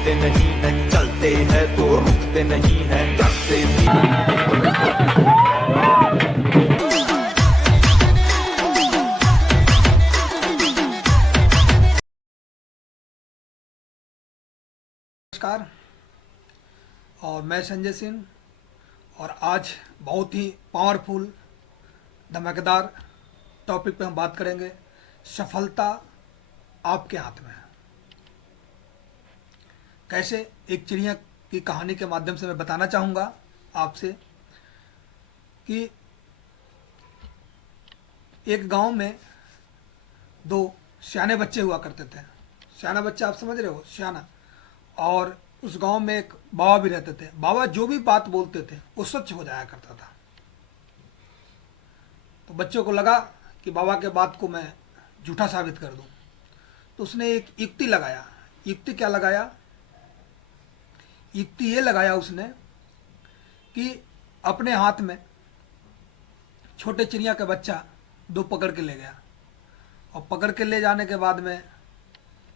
झुकते नहीं है, चलते हैं तो रुकते नहीं है, डरते भी। नमस्कार। और मैं संजय सिंह, और आज बहुत ही पावरफुल धमाकेदार टॉपिक पे हम बात करेंगे। सफलता आपके हाथ में है। कैसे? एक चिड़िया की कहानी के माध्यम से मैं बताना चाहूँगा आपसे कि एक गांव में दो सियाने बच्चे हुआ करते थे। सियाना बच्चा, आप समझ रहे हो, सियाना। और उस गांव में एक बाबा भी रहते थे। बाबा जो भी बात बोलते थे वो सच हो जाया करता था। तो बच्चों को लगा कि बाबा के बात को मैं झूठा साबित कर दूं। तो उसने एक युक्ति लगाया। युक्ति क्या लगाया? युक्ति ये लगाया उसने कि अपने हाथ में छोटे चिड़िया का बच्चा दो पकड़ के ले गया। और पकड़ के ले जाने के बाद में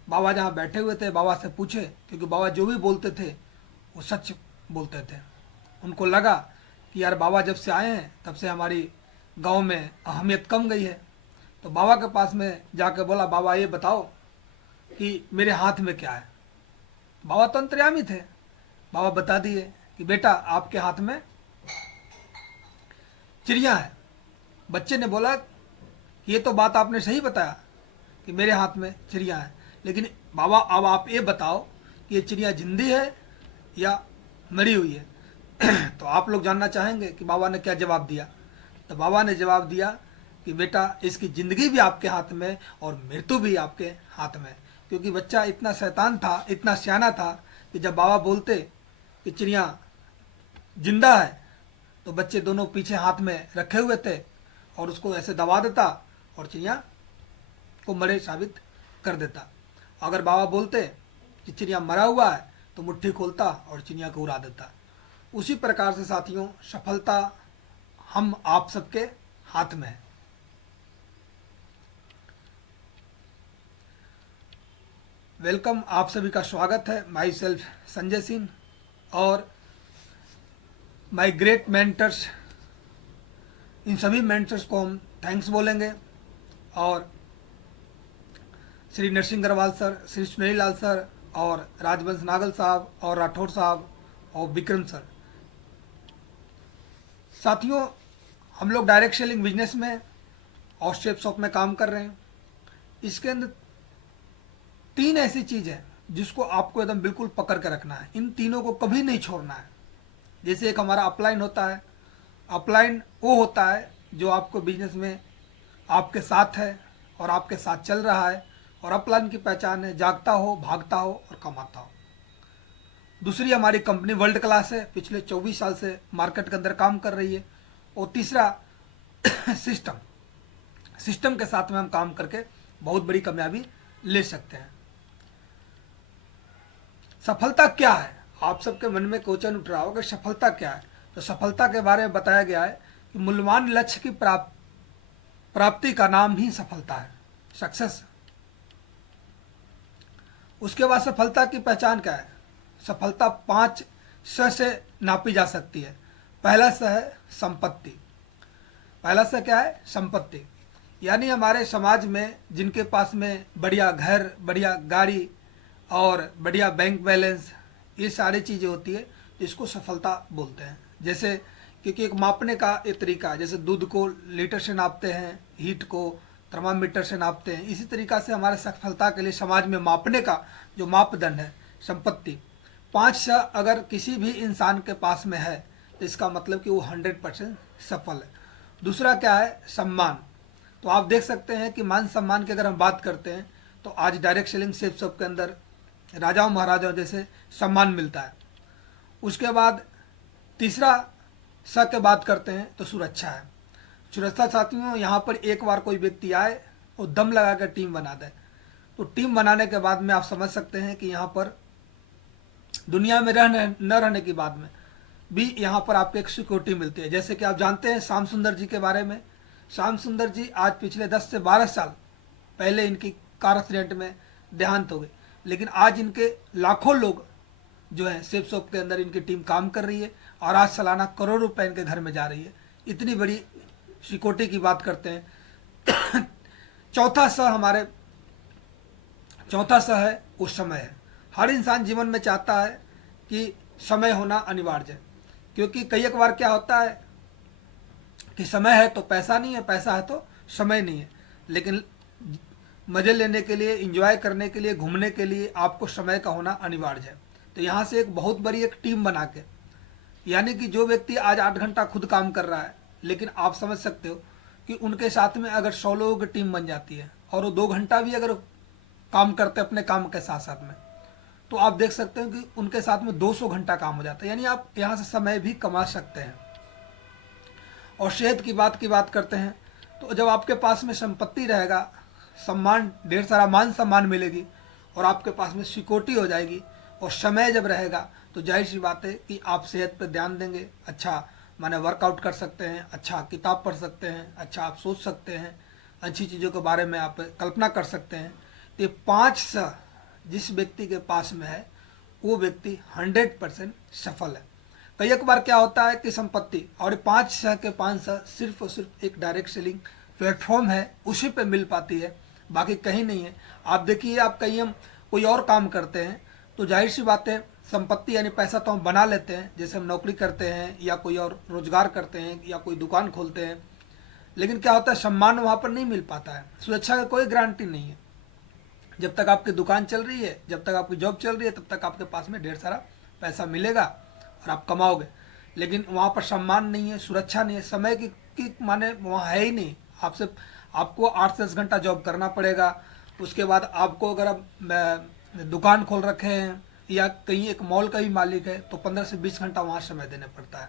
बाबा जहाँ बैठे हुए थे, बाबा से पूछे, क्योंकि बाबा जो भी बोलते थे वो सच बोलते थे। उनको लगा कि यार बाबा जब से आए हैं तब से हमारी गांव में अहमियत कम गई है। तो बाबा के पास में जाके बोला, बाबा ये बताओ कि मेरे हाथ में क्या है। बाबा तो अंतर्यामी थे। बाबा बता दिए कि बेटा आपके हाथ में चिड़िया है। बच्चे ने बोला, ये तो बात आपने सही बताया कि मेरे हाथ में चिड़िया है, लेकिन बाबा अब आप ये बताओ कि ये चिड़िया जिंदी है या मरी हुई है। तो आप लोग जानना चाहेंगे कि बाबा ने क्या जवाब दिया। तो बाबा ने जवाब दिया कि बेटा इसकी ज़िंदगी भी आपके हाथ में और मृत्यु भी आपके हाथ में। क्योंकि बच्चा इतना शैतान था, इतना सियाना था कि जब बाबा बोलते कि चिड़िया जिंदा है तो बच्चे दोनों पीछे हाथ में रखे हुए थे और उसको ऐसे दबा देता और चिड़िया को मरे साबित कर देता। अगर बाबा बोलते कि चिड़िया मरा हुआ है तो मुट्ठी खोलता और चिड़िया को उड़ा देता। उसी प्रकार से साथियों, सफलता हम आप सबके हाथ में है। वेलकम, आप सभी का स्वागत है। माई सेल्फ संजय सिंह और माई ग्रेट मेंटर्स। इन सभी मेंटर्स को हम थैंक्स बोलेंगे। और श्री नरसिंह अग्रवाल सर, श्री सुनील लाल सर और राजवंश नागल साहब और राठौर साहब और विक्रम सर। साथियों, हम लोग डायरेक्ट सेलिंग बिजनेस में और स्टेप शॉप में काम कर रहे हैं। इसके अंदर तीन ऐसी चीज़ है जिसको आपको एकदम बिल्कुल पकड़ के रखना है। इन तीनों को कभी नहीं छोड़ना है। जैसे एक हमारा अपलाइन होता है। अपलाइन वो होता है जो आपको बिजनेस में आपके साथ है और आपके साथ चल रहा है। और अपलाइन की पहचान है जागता हो, भागता हो और कमाता हो। दूसरी हमारी कंपनी वर्ल्ड क्लास है, पिछले 24 साल से मार्केट के अंदर काम कर रही है। और तीसरा सिस्टम के साथ में हम काम करके बहुत बड़ी कामयाबी ले सकते हैं। सफलता क्या है? आप सबके मन में क्वेश्चन उठ रहा होगा कि सफलता क्या है। तो सफलता के बारे में बताया गया है कि मूल्यवान लक्ष्य की प्राप्ति का नाम ही सफलता है, सक्सेस। उसके बाद सफलता की पहचान क्या है? सफलता 5 स से नापी जा सकती है। पहला स है संपत्ति। पहला स क्या है? संपत्ति। यानी हमारे समाज में जिनके पास में बढ़िया घर, बढ़िया गाड़ी और बढ़िया बैंक बैलेंस, ये सारी चीज़ें होती है, तो इसको सफलता बोलते हैं। जैसे क्योंकि एक मापने का एक तरीका है, जैसे दूध को लीटर से नापते हैं, हीट को थर्मामीटर से नापते हैं, इसी तरीका से हमारे सफलता के लिए समाज में मापने का जो मापदंड है संपत्ति। 5 स अगर किसी भी इंसान के पास में है तो इसका मतलब कि वो 100% सफल है। दूसरा क्या है? सम्मान। तो आप देख सकते हैं कि मान सम्मान की अगर हम बात करते हैं तो आज डायरेक्ट सेलिंग सेल्स शॉप के अंदर राजाओं महाराजाओं जैसे सम्मान मिलता है। उसके बाद तीसरा स की बात करते हैं तो सुरक्षा है। सुरक्षा साथियों, यहाँ पर एक बार कोई व्यक्ति आए और दम लगा कर टीम बना दे, तो टीम बनाने के बाद में आप समझ सकते हैं कि यहाँ पर दुनिया में न रहने की बाद में भी यहाँ पर आपको एक सिक्योरिटी मिलती है। जैसे कि आप जानते हैं श्याम सुंदर जी के बारे में। श्याम सुंदर जी आज पिछले 10 से 12 साल पहले इनकी कार एक्सीडेंट में देहांत हो गई, लेकिन आज इनके लाखों लोग जो है सेफ शॉप के अंदर इनकी टीम काम कर रही है और आज सालाना करोड़ रुपए इनके घर में जा रही है। इतनी बड़ी सिक्योरिटी की बात करते हैं। चौथा स है वो समय है। हर इंसान जीवन में चाहता है कि समय होना अनिवार्य है, क्योंकि कई एक बार क्या होता है कि समय है तो पैसा नहीं है, पैसा है तो समय नहीं है। लेकिन मज़े लेने के लिए, इंजॉय करने के लिए, घूमने के लिए आपको समय का होना अनिवार्य है। तो यहाँ से एक बहुत बड़ी एक टीम बना के, यानी कि जो व्यक्ति आज 8 घंटा खुद काम कर रहा है, लेकिन आप समझ सकते हो कि उनके साथ में अगर 100 लोगों की टीम बन जाती है और वो 2 घंटा भी अगर काम करते अपने काम के साथ साथ में, तो आप देख सकते हो कि उनके साथ में 200 घंटा काम हो जाता है। यानी आप यहाँ से समय भी कमा सकते हैं। और सेहत की बात करते हैं, तो जब आपके पास में संपत्ति रहेगा, सम्मान, ढेर सारा मान सम्मान मिलेगी और आपके पास में सिक्योरिटी हो जाएगी, और समय जब रहेगा तो जाहिर सी बात है कि आप सेहत पर ध्यान देंगे। अच्छा माने वर्कआउट कर सकते हैं, अच्छा किताब पढ़ सकते हैं, अच्छा आप सोच सकते हैं, अच्छी चीज़ों के बारे में आप कल्पना कर सकते हैं। तो ये 5 स जिस व्यक्ति के पास में है वो व्यक्ति 100% सफल है। कई एक बार क्या होता है कि संपत्ति और 5 स के 5 स सिर्फ और सिर्फ एक डायरेक्ट सेलिंग प्लेटफॉर्म है, उसी पे मिल पाती है, बाकी कहीं नहीं है। आप देखिए, आप कहीं हम कोई और काम करते हैं तो जाहिर सी बात है संपत्ति यानी पैसा तो हम बना लेते हैं, जैसे हम नौकरी करते हैं या कोई और रोजगार करते हैं या कोई दुकान खोलते हैं, लेकिन क्या होता है सम्मान वहाँ पर नहीं मिल पाता है, सुरक्षा का कोई गारंटी नहीं है। जब तक आपकी दुकान चल रही है, जब तक आपकी जॉब चल रही है, तब तक आपके पास में ढेर सारा पैसा मिलेगा और आप कमाओगे, लेकिन वहाँ पर सम्मान नहीं है, सुरक्षा नहीं है, समय की माने वहाँ है ही नहीं। आपको 8 से 10 घंटा जॉब करना पड़ेगा। उसके बाद आपको अगर आप दुकान खोल रखे हैं या कहीं एक मॉल का भी मालिक है तो 15 से 20 घंटा वहाँ समय देने पड़ता है।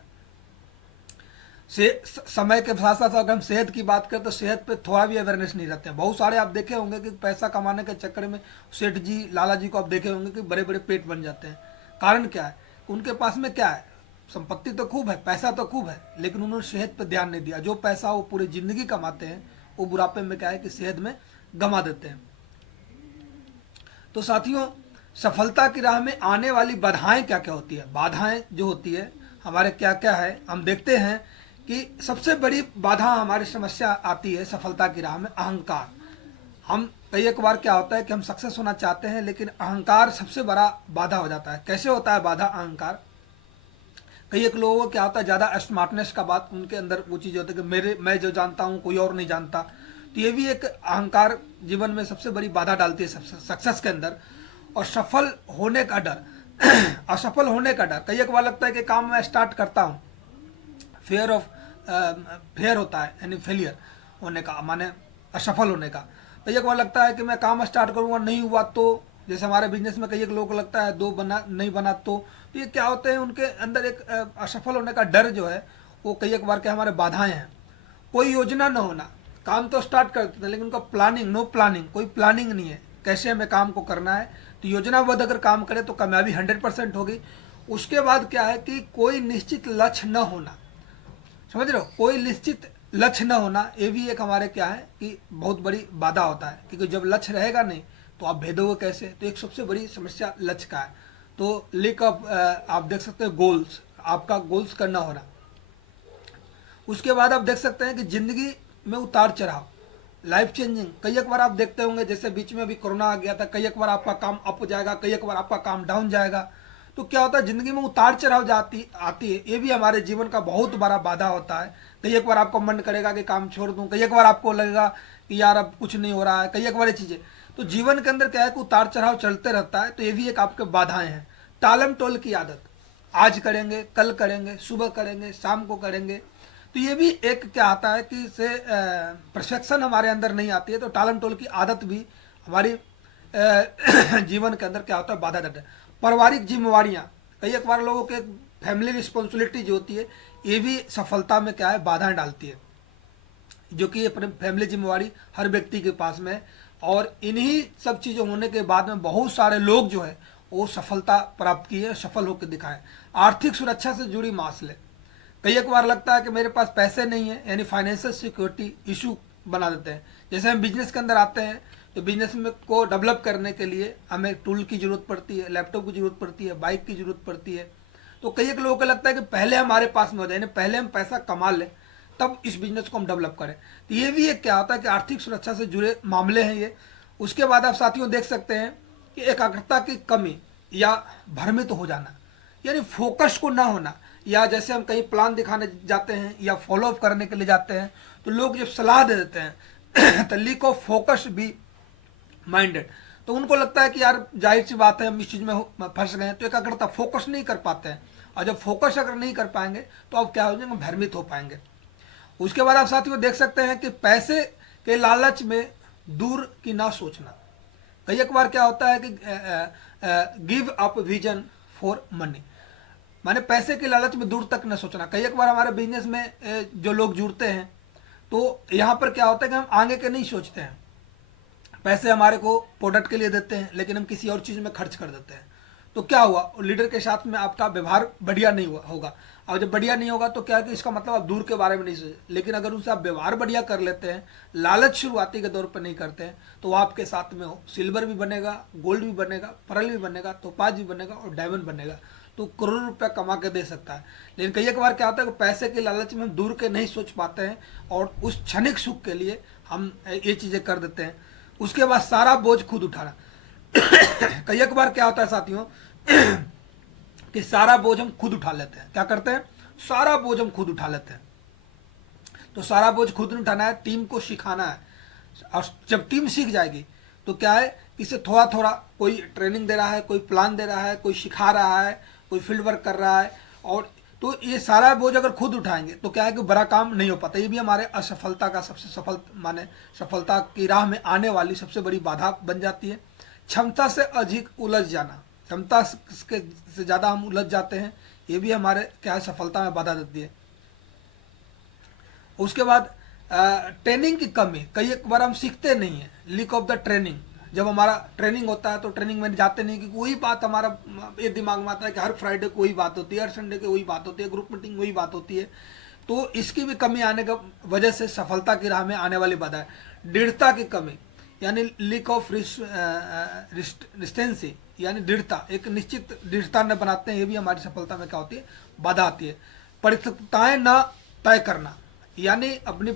समय के साथ साथ अगर हम सेहत की बात करें तो सेहत पे थोड़ा भी अवेयरनेस नहीं रहते हैं। बहुत सारे आप देखे होंगे कि पैसा कमाने के चक्कर में सेठ जी, लाला जी को आप देखे होंगे कि बड़े बड़े पेट बन जाते हैं। कारण क्या है? उनके पास में क्या है, संपत्ति तो खूब है, पैसा तो खूब है, लेकिन उन्होंने सेहत पर ध्यान नहीं दिया। जो पैसा वो पूरी जिंदगी कमाते हैं वो बुढ़ापे में क्या है कि सेहत में गंवा देते हैं। तो साथियों, सफलता की राह में आने वाली बाधाएं क्या क्या होती है, बाधाएं जो होती है हमारे क्या क्या है, हम देखते हैं कि सबसे बड़ी बाधा हमारी समस्या आती है सफलता की राह में अहंकार। हम कई एक बार क्या होता है कि हम सक्सेस होना चाहते हैं, लेकिन अहंकार सबसे बड़ा बाधा हो जाता है। कैसे होता है बाधा अहंकार? कई एक लोगों को क्या होता है, ज़्यादा स्मार्टनेस का बात उनके अंदर वो चीज़ होती है कि मैं जो जानता हूँ कोई और नहीं जानता। तो ये भी एक अहंकार जीवन में सबसे बड़ी बाधा डालती है सक्सेस के अंदर। और सफल होने का डर, असफल होने का डर। कई एक बार लगता है कि काम मैं स्टार्ट करता हूँ, फेयर होता है यानी फेलियर होने का, माने असफल होने का। कई एक बार लगता है कि मैं काम स्टार्ट करूँगा, नहीं हुआ तो, जैसे हमारे बिजनेस में कई एक लोगों को लगता है नहीं बना तो ये क्या होते हैं, उनके अंदर एक असफल होने का डर जो है वो कई एक बार के हमारे बाधाएं हैं। कोई योजना न होना, काम तो स्टार्ट करते थे लेकिन उनका नो प्लानिंग, कोई प्लानिंग नहीं है कैसे हमें काम को करना है। तो योजनाबद्ध अगर काम करें तो कामयाबी 100% होगी। उसके बाद क्या है कि कोई निश्चित लक्ष्य न होना, समझ रहे हो, कोई निश्चित लक्ष्य न होना, ये भी एक हमारे क्या है कि बहुत बड़ी बाधा होता है, क्योंकि जब लक्ष्य रहेगा नहीं तो आप भेदोगे कैसे। तो एक सबसे बड़ी समस्या लक्ष्य का है। तो लेक ऑफ आप देख सकते हो गोल्स, आपका गोल्स करना होना। उसके बाद आप देख सकते हैं कि जिंदगी में उतार चढ़ाव, लाइफ चेंजिंग। कई एक बार आप देखते होंगे, जैसे बीच में अभी कोरोना आ गया था, कई एक बार आपका काम अप जाएगा, कई एक बार आपका काम डाउन जाएगा। तो क्या होता है, जिंदगी में उतार चढ़ाव आती है, ये भी हमारे जीवन का बहुत बड़ा बाधा होता है। कई एक बार आपको मन करेगा कि काम छोड़ दूं, कई एक बार आपको लगेगा कि यार अब कुछ नहीं हो रहा है, कई एक बार ये चीज़ें। तो जीवन के अंदर क्या है कि उतार चढ़ाव चलते रहता है। तो ये भी एक आपके बाधाएं हैं। टालम टोल की आदत, आज करेंगे, कल करेंगे, सुबह करेंगे, शाम को करेंगे। तो ये भी एक क्या आता है कि से परफेक्शन हमारे अंदर नहीं आती है। तो टालम टोल की आदत भी हमारी जीवन के अंदर क्या होता है, बाधा देता है। पारिवारिक जिम्मेवारियाँ, कई एक बार लोगों के फैमिली रिस्पॉन्सिबिलिटी जो होती है, ये भी सफलता में क्या है बाधाएं डालती है, जो कि अपने फैमिली जिम्मेवारी हर व्यक्ति के पास में है। और इन्हीं सब चीज़ों होने के बाद में बहुत सारे लोग जो है वो सफलता प्राप्त किए, सफल होकर दिखाए। आर्थिक सुरक्षा से जुड़ी मसले, कई एक बार लगता है कि मेरे पास पैसे नहीं है, यानी फाइनेंशियल सिक्योरिटी इशू बना देते हैं। जैसे हम बिजनेस के अंदर आते हैं तो बिजनेस में को डेवलप करने के लिए हमें टूल की ज़रूरत पड़ती है, लैपटॉप की ज़रूरत पड़ती है, बाइक की ज़रूरत पड़ती है। तो कई एक लोगों को लगता है कि पहले हमारे पास में हो जाए, यानी पहले हम पैसा कमा लें तब इस बिजनेस को हम डेवलप करें। तो ये भी एक क्या होता है कि आर्थिक सुरक्षा से जुड़े मामले हैं ये। उसके बाद आप साथियों देख सकते हैं कि एकाग्रता की कमी या भ्रमित हो जाना, यानी फोकस को ना होना, या जैसे हम कहीं प्लान दिखाने जाते हैं या फॉलो अप करने के लिए जाते हैं तो लोग जब सलाह दे देते हैं तो leak of focus be minded, तो उनको लगता है कि यार जाहिर सी बात है हम इस चीज़ में फंस गए हैं, तो एकाग्रता फोकस नहीं कर पाते हैं। और जब फोकस अगर नहीं कर पाएंगे तो अब क्या हो जाएंगे, भ्रमित हो पाएंगे। उसके बाद आप साथियों देख सकते हैं कि पैसे के लालच में दूर की ना सोचना। कई एक बार क्या होता है कि give up vision for money, माने पैसे के लालच में दूर तक न सोचना। कई एक बार हमारे बिजनेस में जो लोग जुड़ते हैं तो यहाँ पर क्या होता है कि हम आगे के नहीं सोचते हैं। पैसे हमारे को प्रोडक्ट के लिए देते हैं लेकिन हम किसी और चीज़ में खर्च कर देते हैं। तो क्या हुआ, लीडर के साथ में आपका व्यवहार बढ़िया नहीं होगा। और जब बढ़िया नहीं होगा तो क्या है कि इसका मतलब आप दूर के बारे में नहीं सोचते, लेकिन अगर उनसे आप व्यवहार बढ़िया कर लेते हैं, लालच शुरुआती के दौर पर नहीं करते हैं, तो वो आपके साथ में हो, सिल्वर भी बनेगा, गोल्ड भी बनेगा, पर्ल भी बनेगा, तोपाज भी बनेगा और डायमंड बनेगा, तो करोड़ रुपया कमा के दे सकता है। लेकिन कई एक बार क्या होता है कि पैसे के लालच में हम दूर के नहीं सोच पाते हैं और उस क्षणिक सुख के लिए हम ये चीज़ें कर देते हैं। उसके बाद सारा बोझ खुद उठाना। कई एक बार क्या होता है साथियों कि सारा बोझ हम खुद उठा लेते हैं। क्या करते हैं, सारा बोझ हम खुद उठा लेते हैं। तो सारा बोझ खुद नहीं उठाना है, टीम को सिखाना है। और जब टीम सीख जाएगी तो क्या है कि इसे थोड़ा थोड़ा कोई ट्रेनिंग दे रहा है, कोई प्लान दे रहा है, कोई सिखा रहा है, कोई फील्ड वर्क कर रहा है, और तो ये सारा बोझ अगर खुद उठाएंगे तो क्या है कि बड़ा काम नहीं हो पाता। ये भी हमारे असफलता का सबसे सफल माने सफलता की राह में आने वाली सबसे बड़ी बाधा बन जाती है। क्षमता से अधिक उलझ जाना, क्षमता से ज़्यादा हम उलझ जाते हैं, ये भी हमारे क्या है सफलता में बाधा देती है। उसके बाद ट्रेनिंग की कमी, कई एक बार हम सीखते नहीं हैं, लीक ऑफ द ट्रेनिंग। जब हमारा ट्रेनिंग होता है तो ट्रेनिंग में जाते नहीं, कि वही बात हमारा ये दिमाग में आता है कि हर फ्राइडे को वही बात होती है, हर संडे को वही बात होती है, ग्रुप मीटिंग वही बात होती है। तो इसकी भी कमी आने का वजह से सफलता की राह में आने वाली बाधा है। दृढ़ता की कमी, यानी लीक ऑफ रिस्टेंसी, यानी दृढ़ता, एक निश्चित दृढ़ता न बनाते हैं, ये भी हमारी सफलता में क्या होती है, बाधा आती है। परिपक्वताएं न तय करना, यानी अपनी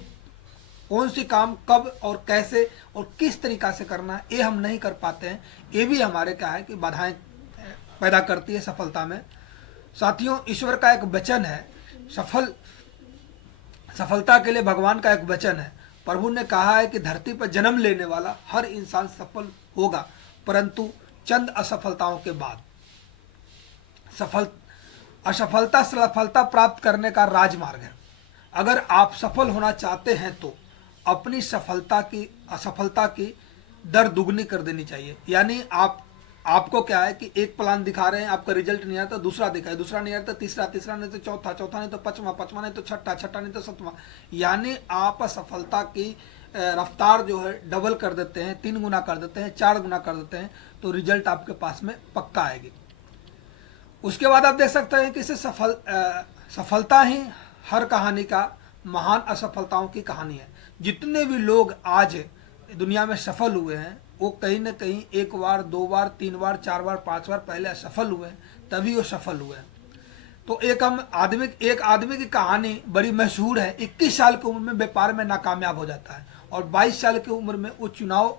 कौन सी काम कब और कैसे और किस तरीका से करना है ये हम नहीं कर पाते हैं, ये भी हमारे क्या है कि बाधाएं पैदा करती है सफलता में। साथियों ईश्वर का एक वचन है, सफलता के लिए भगवान का एक वचन है। प्रभु ने कहा है कि धरती पर जन्म लेने वाला हर इंसान सफल होगा, परंतु चंद असफलताओं के बाद। असफलता सफलता प्राप्त करने का राजमार्ग है। अगर आप सफल होना चाहते हैं तो अपनी असफलता की दर दुगनी कर देनी चाहिए। यानी आपको क्या है कि एक प्लान दिखा रहे हैं, आपका रिजल्ट नहीं आता, दूसरा दिखाए, दूसरा नहीं आता, तीसरा नहीं तो चौथा, चौथा नहीं तो पांचवा नहीं तो छठा नहीं तो सातवां, यानी आप असफलता की रफ्तार जो है डबल कर देते हैं, 3 गुना कर देते हैं, 4 गुना कर देते हैं, तो रिजल्ट आपके पास में पक्का आएगी। उसके बाद आप देख सकते हैं कि इसे सफलता ही हर कहानी का महान असफलताओं की कहानी है। जितने भी लोग आज दुनिया में सफल हुए हैं वो कहीं ना कहीं 1 बार 2 बार 3 बार 4 बार 5 बार पहले असफल हुए हैं, तभी वो सफल हुए हैं। तो एक आदमी की कहानी बड़ी मशहूर है। 21 साल की उम्र में व्यापार में नाकामयाब हो जाता है और 22 साल की उम्र में वो चुनाव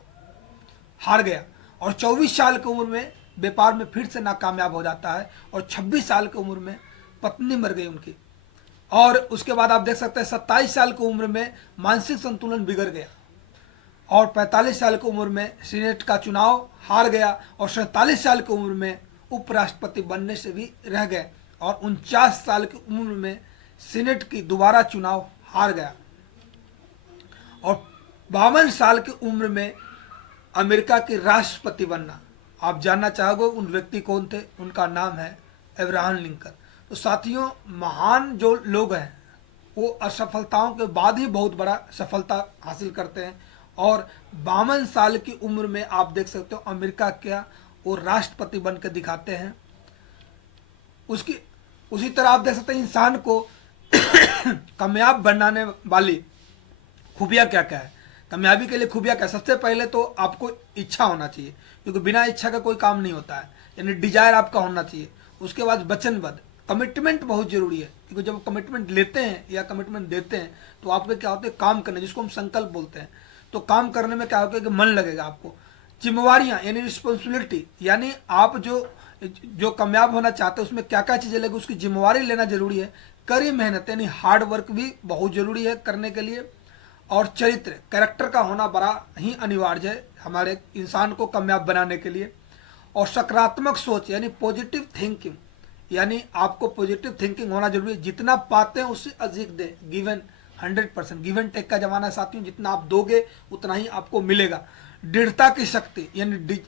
हार गया और 24 साल की उम्र में व्यापार में फिर से नाकामयाब हो जाता है और 26 साल की उम्र में पत्नी मर गई उनकी। और उसके बाद आप देख सकते हैं 27 साल की उम्र में मानसिक संतुलन बिगड़ गया और 45 साल की उम्र में सीनेट का चुनाव हार गया और 47 साल की उम्र में उपराष्ट्रपति बनने से भी रह गए और 49 साल की उम्र में सीनेट की दोबारा चुनाव हार गया और 52 साल की उम्र में अमेरिका के राष्ट्रपति बनना। आप जानना चाहोगे उन व्यक्ति कौन थे? उनका नाम है अब्राहम लिंकन। तो साथियों महान जो लोग हैं वो असफलताओं के बाद ही बहुत बड़ा सफलता हासिल करते हैं और 52 साल की उम्र में आप देख सकते हो अमेरिका क्या वो राष्ट्रपति बन के दिखाते हैं। उसी तरह आप देख सकते हैं इंसान को कामयाब बनाने वाली खूबियाँ क्या क्या है। कामयाबी के लिए खूबियाँ क्या, सबसे पहले तो आपको इच्छा होना चाहिए, क्योंकि बिना इच्छा का कोई काम नहीं होता है, यानी डिजायर आपका होना चाहिए। उसके बाद वचनबद्ध, कमिटमेंट बहुत जरूरी है, क्योंकि जब कमिटमेंट लेते हैं या कमिटमेंट देते हैं तो आपके क्या होते हैं, काम करने, जिसको हम संकल्प बोलते हैं, तो काम करने में क्या होगा कि मन लगेगा आपको। जिम्मेवारियां यानी रिस्पॉन्सिबिलिटी, यानी आप जो कामयाब होना चाहते हैं उसमें क्या क्या चीज़ें लगे, उसकी जिम्मेवारी लेना जरूरी है। कड़ी मेहनत यानी हार्ड वर्क भी बहुत जरूरी है करने के लिए। और चरित्र, कैरेक्टर का होना बड़ा ही अनिवार्य है हमारे इंसान को कामयाब बनाने के लिए। और सकारात्मक सोच यानी पॉजिटिव थिंकिंग, यानी आपको पॉजिटिव थिंकिंग होना जरूरी है। जितना पाते हैं उससे अधिक दें, गिवन 100%, गिवन टेक का जमाना है साथियों, जितना आप दोगे उतना ही आपको मिलेगा। दृढ़ता की शक्ति यानी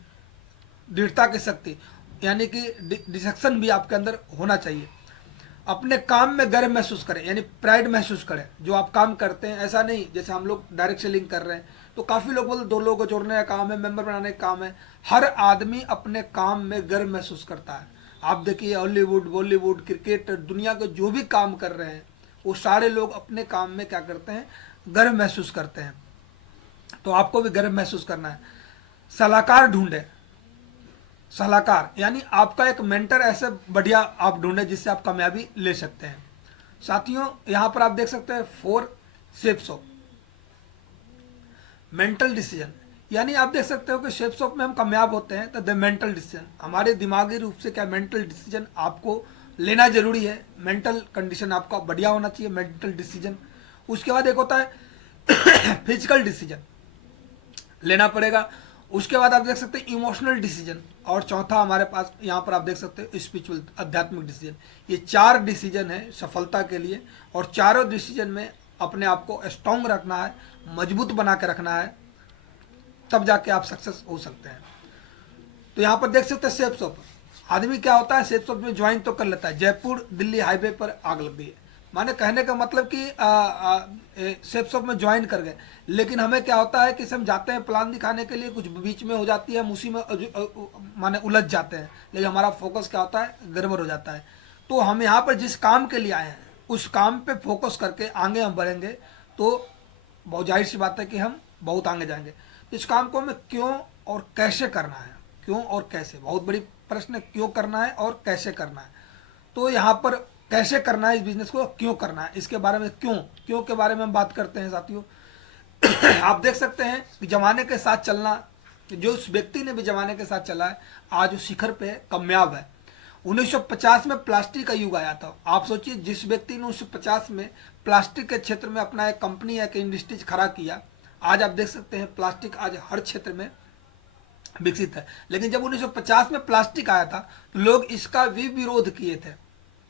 दृढ़ता की शक्ति यानी कि डिसिप्लिन भी आपके अंदर होना चाहिए। अपने काम में गर्व महसूस करें, यानी प्राइड महसूस करें जो आप काम करते हैं। ऐसा नहीं जैसे हम लोग डायरेक्ट सेलिंग कर रहे हैं तो काफ़ी लोग बोलते 2 लोगों को जोड़ने का काम है, मेंबर बनाने का काम है। हर आदमी अपने काम में गर्व महसूस करता है। आप देखिए हॉलीवुड, बॉलीवुड, क्रिकेट, दुनिया के जो भी काम कर रहे हैं वो सारे लोग अपने काम में क्या करते हैं, गर्व महसूस करते हैं। तो आपको भी गर्व महसूस करना है। सलाहकार ढूंढे, सलाहकार यानी आपका एक मेंटर ऐसे बढ़िया आप ढूंढे जिससे आप कामयाबी ले सकते हैं। साथियों यहाँ पर आप देख सकते हैं 4 शेप्स ऑफ मेंटल डिसीजन, यानी आप देख सकते हो कि शेप्स ऑफ में हम कामयाब होते हैं तो द मेंटल डिसीजन, हमारे दिमागी रूप से क्या मेंटल डिसीजन आपको लेना जरूरी है। मेंटल कंडीशन आपका बढ़िया होना चाहिए, मेंटल डिसीजन। उसके बाद एक होता है फिजिकल डिसीजन लेना पड़ेगा। उसके बाद आप देख सकते हैं इमोशनल डिसीजन, और चौथा हमारे पास यहाँ पर आप देख सकते हैं स्पिरिचुअल, आध्यात्मिक डिसीजन। ये 4 डिसीजन है सफलता के लिए, और चारों डिसीजन में अपने आप को स्ट्रांग रखना है, मजबूत बना के रखना है, तब जाके आप सक्सेस हो सकते हैं। तो यहाँ पर देख सकते हैं शेप्स ऑफ, आदमी क्या होता है शेप्स ऑफ में ज्वाइन तो कर लेता है। जयपुर दिल्ली हाईवे पर आग लग गई है, माने कहने का मतलब कि शेप्स ऑफ में ज्वाइन कर गए, लेकिन हमें क्या होता है कि हम जाते हैं प्लान दिखाने के लिए, कुछ बीच में हो जाती है, हम उसी में माने उलझ जाते हैं, लेकिन हमारा फोकस क्या होता है, गड़बड़ हो जाता है। तो हम यहाँ पर जिस काम के लिए आए हैं उस काम पे फोकस करके आगे हम बढ़ेंगे तो बहुत जाहिर सी बात है कि हम बहुत आगे जाएंगे। इस काम को हमें क्यों और कैसे करना है, क्यों और कैसे, बहुत बड़ी प्रश्न है, क्यों करना है और कैसे करना है। तो यहाँ पर कैसे करना है इस बिजनेस को, क्यों करना है, इसके बारे में क्यों के बारे में हम बात करते हैं साथियों। आप देख सकते हैं कि जमाने के साथ चलना, जो उस व्यक्ति ने भी जमाने के साथ चला है आज उस शिखर पे कामयाब है। 1950 में प्लास्टिक का युग आया था। आप सोचिए जिस व्यक्ति ने 1950 में प्लास्टिक के क्षेत्र में अपना एक कंपनी या इंडस्ट्रीज खड़ा किया, आज आप देख सकते हैं प्लास्टिक आज हर क्षेत्र में विकसित है। लेकिन जब 1950 में प्लास्टिक आया था तो लोग इसका भी विरोध किए थे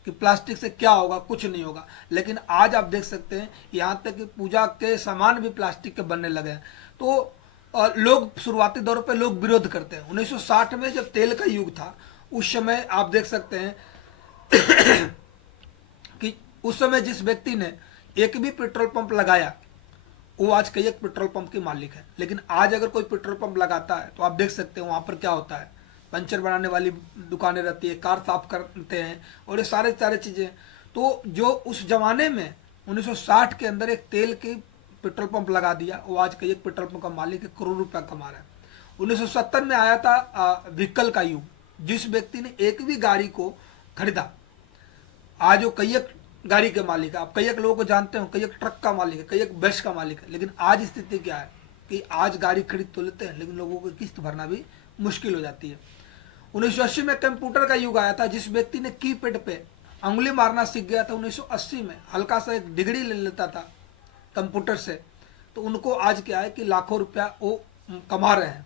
कि प्लास्टिक से क्या होगा, कुछ नहीं होगा। लेकिन आज आप देख सकते हैं यहाँ तक कि पूजा के सामान भी प्लास्टिक के बनने लगे हैं। तो लोग शुरुआती दौर पे लोग विरोध करते हैं। 1960 में जब तेल का युग था उस समय आप देख सकते हैं कि उस समय जिस व्यक्ति ने एक भी पेट्रोल पंप लगाया वो आज कई एक पेट्रोल पंप के मालिक है। लेकिन आज अगर कोई पेट्रोल पंप लगाता है तो आप देख सकते हैं वहाँ पर क्या होता है, पंचर बनाने वाली दुकानें रहती है, कार साफ करते हैं और ये सारे चीज़ें। तो जो उस जमाने में 1960 के अंदर एक तेल की पेट्रोल पंप लगा दिया वो आज कई एक पेट्रोल पंप का मालिक है, करोड़ रुपया कमा रहा है। 1970 में आया था व्हीकल का युग, जिस व्यक्ति ने एक भी गाड़ी को खरीदा आज वो कई एक गाड़ी के मालिक है। आप कई एक लोगों को जानते हो, कई एक ट्रक का मालिक है, कई एक बस का मालिक है। लेकिन आज स्थिति क्या है कि आज गाड़ी खरीद तो लेते हैं लेकिन लोगों को किस्त भरना भी मुश्किल हो जाती है। 1980 में कंप्यूटर का युग आया था, जिस व्यक्ति ने कीपैड पे उंगली मारना सीख गया था 1980 में, हल्का सा एक डिग्री ले लेता था कंप्यूटर से, तो उनको आज क्या है कि लाखों रुपया वो कमा रहे हैं।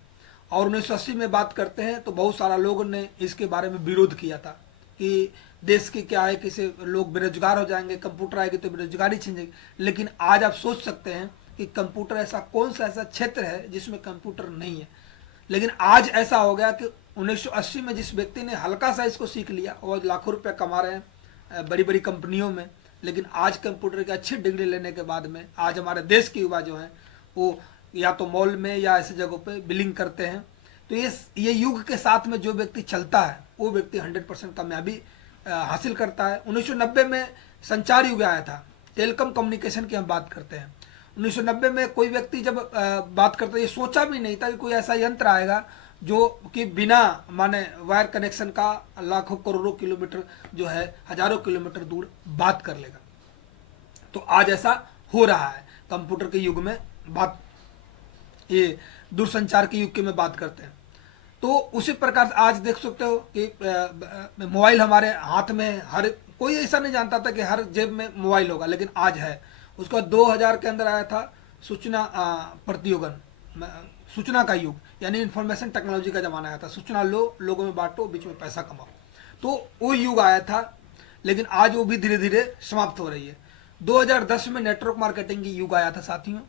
और 1980 में बात करते हैं तो बहुत सारा लोगों ने इसके बारे में विरोध किया था कि देश की क्या है कि से लोग बेरोजगार हो जाएंगे, कंप्यूटर आएगी तो बेरोजगारी छिन जाएगी। लेकिन आज आप सोच सकते हैं कि कंप्यूटर ऐसा कौन सा ऐसा क्षेत्र है जिसमें कंप्यूटर नहीं है। लेकिन आज ऐसा हो गया कि 1980 में जिस व्यक्ति ने हल्का सा इसको सीख लिया और लाखों रुपया कमा रहे हैं बड़ी बड़ी कंपनियों में। लेकिन आज कंप्यूटर की अच्छी डिग्री लेने के बाद में आज हमारे देश के युवा जो हैं वो या तो मॉल में या ऐसे जगहों पे बिलिंग करते हैं। तो ये युग के साथ में जो व्यक्ति चलता है वो व्यक्ति 100% कामयाबी हासिल करता है। 1990 में संचार युग आया था, टेलीकॉम कम्युनिकेशन की हम बात करते हैं। 1990 में कोई व्यक्ति जब बात करता, ये सोचा भी नहीं था कि कोई ऐसा यंत्र आएगा जो कि बिना माने वायर कनेक्शन का लाखों करोड़ों किलोमीटर जो है, हजारों किलोमीटर दूर बात कर लेगा। तो आज ऐसा हो रहा है कंप्यूटर के युग में, बात ये दूरसंचार के युग के में बात करते हैं। तो उसी प्रकार आज देख सकते हो कि मोबाइल हमारे हाथ में, हर कोई ऐसा नहीं जानता था कि हर जेब में मोबाइल होगा, लेकिन आज है। उसका 2000 के अंदर आया था सूचना प्रतियोगन, सूचना का युग, यानी इंफॉर्मेशन टेक्नोलॉजी का जमाना आया था। सूचना लो, लोगों में बांटो, बीच में पैसा कमाओ, तो वो युग आया था। लेकिन आज वो भी धीरे धीरे समाप्त हो रही है। 2010 में नेटवर्क मार्केटिंग की युग आया था साथियों,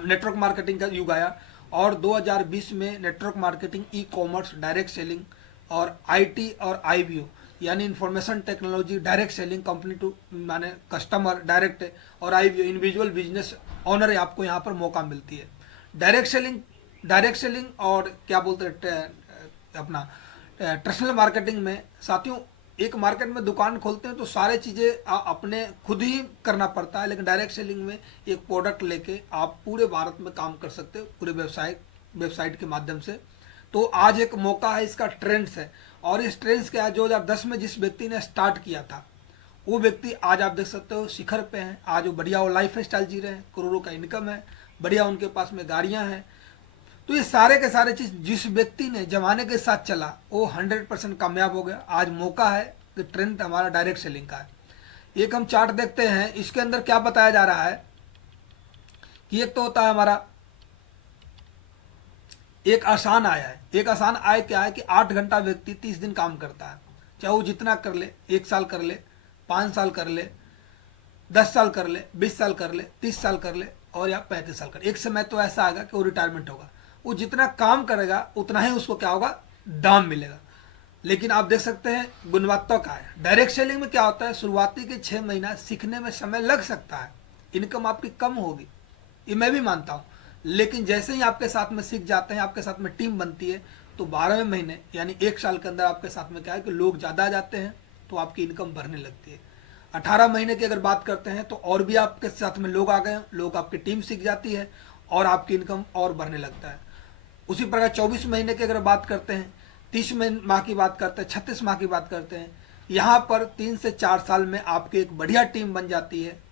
नेटवर्क मार्केटिंग का युग आया। और 2020 में network marketing, e commerce, direct selling और आईटी और आईबीओ यानी information technology, direct selling, company to माने कस्टमर डायरेक्ट, और आईबीओ इंडिविजुअल बिजनेस ओनर, आपको यहाँ पर मौका मिलती है। डायरेक्ट सेलिंग और क्या बोलते हैं अपना ट्रेडिशनल मार्केटिंग में साथियों, एक मार्केट में दुकान खोलते हैं तो सारे चीज़ें अपने खुद ही करना पड़ता है, लेकिन डायरेक्ट सेलिंग में एक प्रोडक्ट लेके आप पूरे भारत में काम कर सकते हो, पूरे वेबसाइट के माध्यम से। तो आज एक मौका है, इसका ट्रेंड्स है। और इस ट्रेंड्स के आज 2010 में जिस व्यक्ति ने स्टार्ट किया था, वो व्यक्ति आज आप देख सकते हो शिखर पे हैं। आज वो बढ़िया वो लाइफ स्टाइल जी रहे हैं, करोड़ों का इनकम है, बढ़िया उनके पास में गाड़ियाँ हैं। तो ये सारे के सारे चीज जिस व्यक्ति ने जमाने के साथ चला वो 100% कामयाब हो गया। आज मौका है कि ट्रेंड हमारा डायरेक्ट सेलिंग का है। एक हम चार्ट देखते हैं, इसके अंदर क्या बताया जा रहा है कि एक तो होता है हमारा एक आसान आय है। एक आसान आय क्या है कि 8 घंटा व्यक्ति 30 दिन काम करता है, चाहे वो जितना कर ले, 1 साल कर ले, 5 साल कर ले, 10 साल कर ले, 20 साल कर ले, 30 साल कर ले और या 35 साल कर ले। एक समय तो ऐसा आएगा कि वो रिटायरमेंट होगा, वो जितना काम करेगा उतना ही उसको क्या होगा, दाम मिलेगा। लेकिन आप देख सकते हैं गुणवत्ता का है। डायरेक्ट सेलिंग में क्या होता है, शुरुआती के 6 महीना सीखने में समय लग सकता है, इनकम आपकी कम होगी, ये मैं भी मानता हूँ। लेकिन जैसे ही आपके साथ में सीख जाते हैं, आपके साथ में टीम बनती है, तो 12वें महीने यानी 1 साल के अंदर आपके साथ में क्या है कि लोग ज़्यादा आ जाते हैं, तो आपकी इनकम बढ़ने लगती है। 18 महीने की अगर बात करते हैं तो और भी आपके साथ में लोग आ गए, लोग आपकी टीम सीख जाती है और आपकी इनकम और बढ़ने लगता है। उसी प्रकार 24 महीने की अगर बात करते हैं, 30 माह की बात करते हैं, 36 माह की बात करते हैं, यहाँ पर 3 से 4 साल में आपकी एक बढ़िया टीम बन जाती है,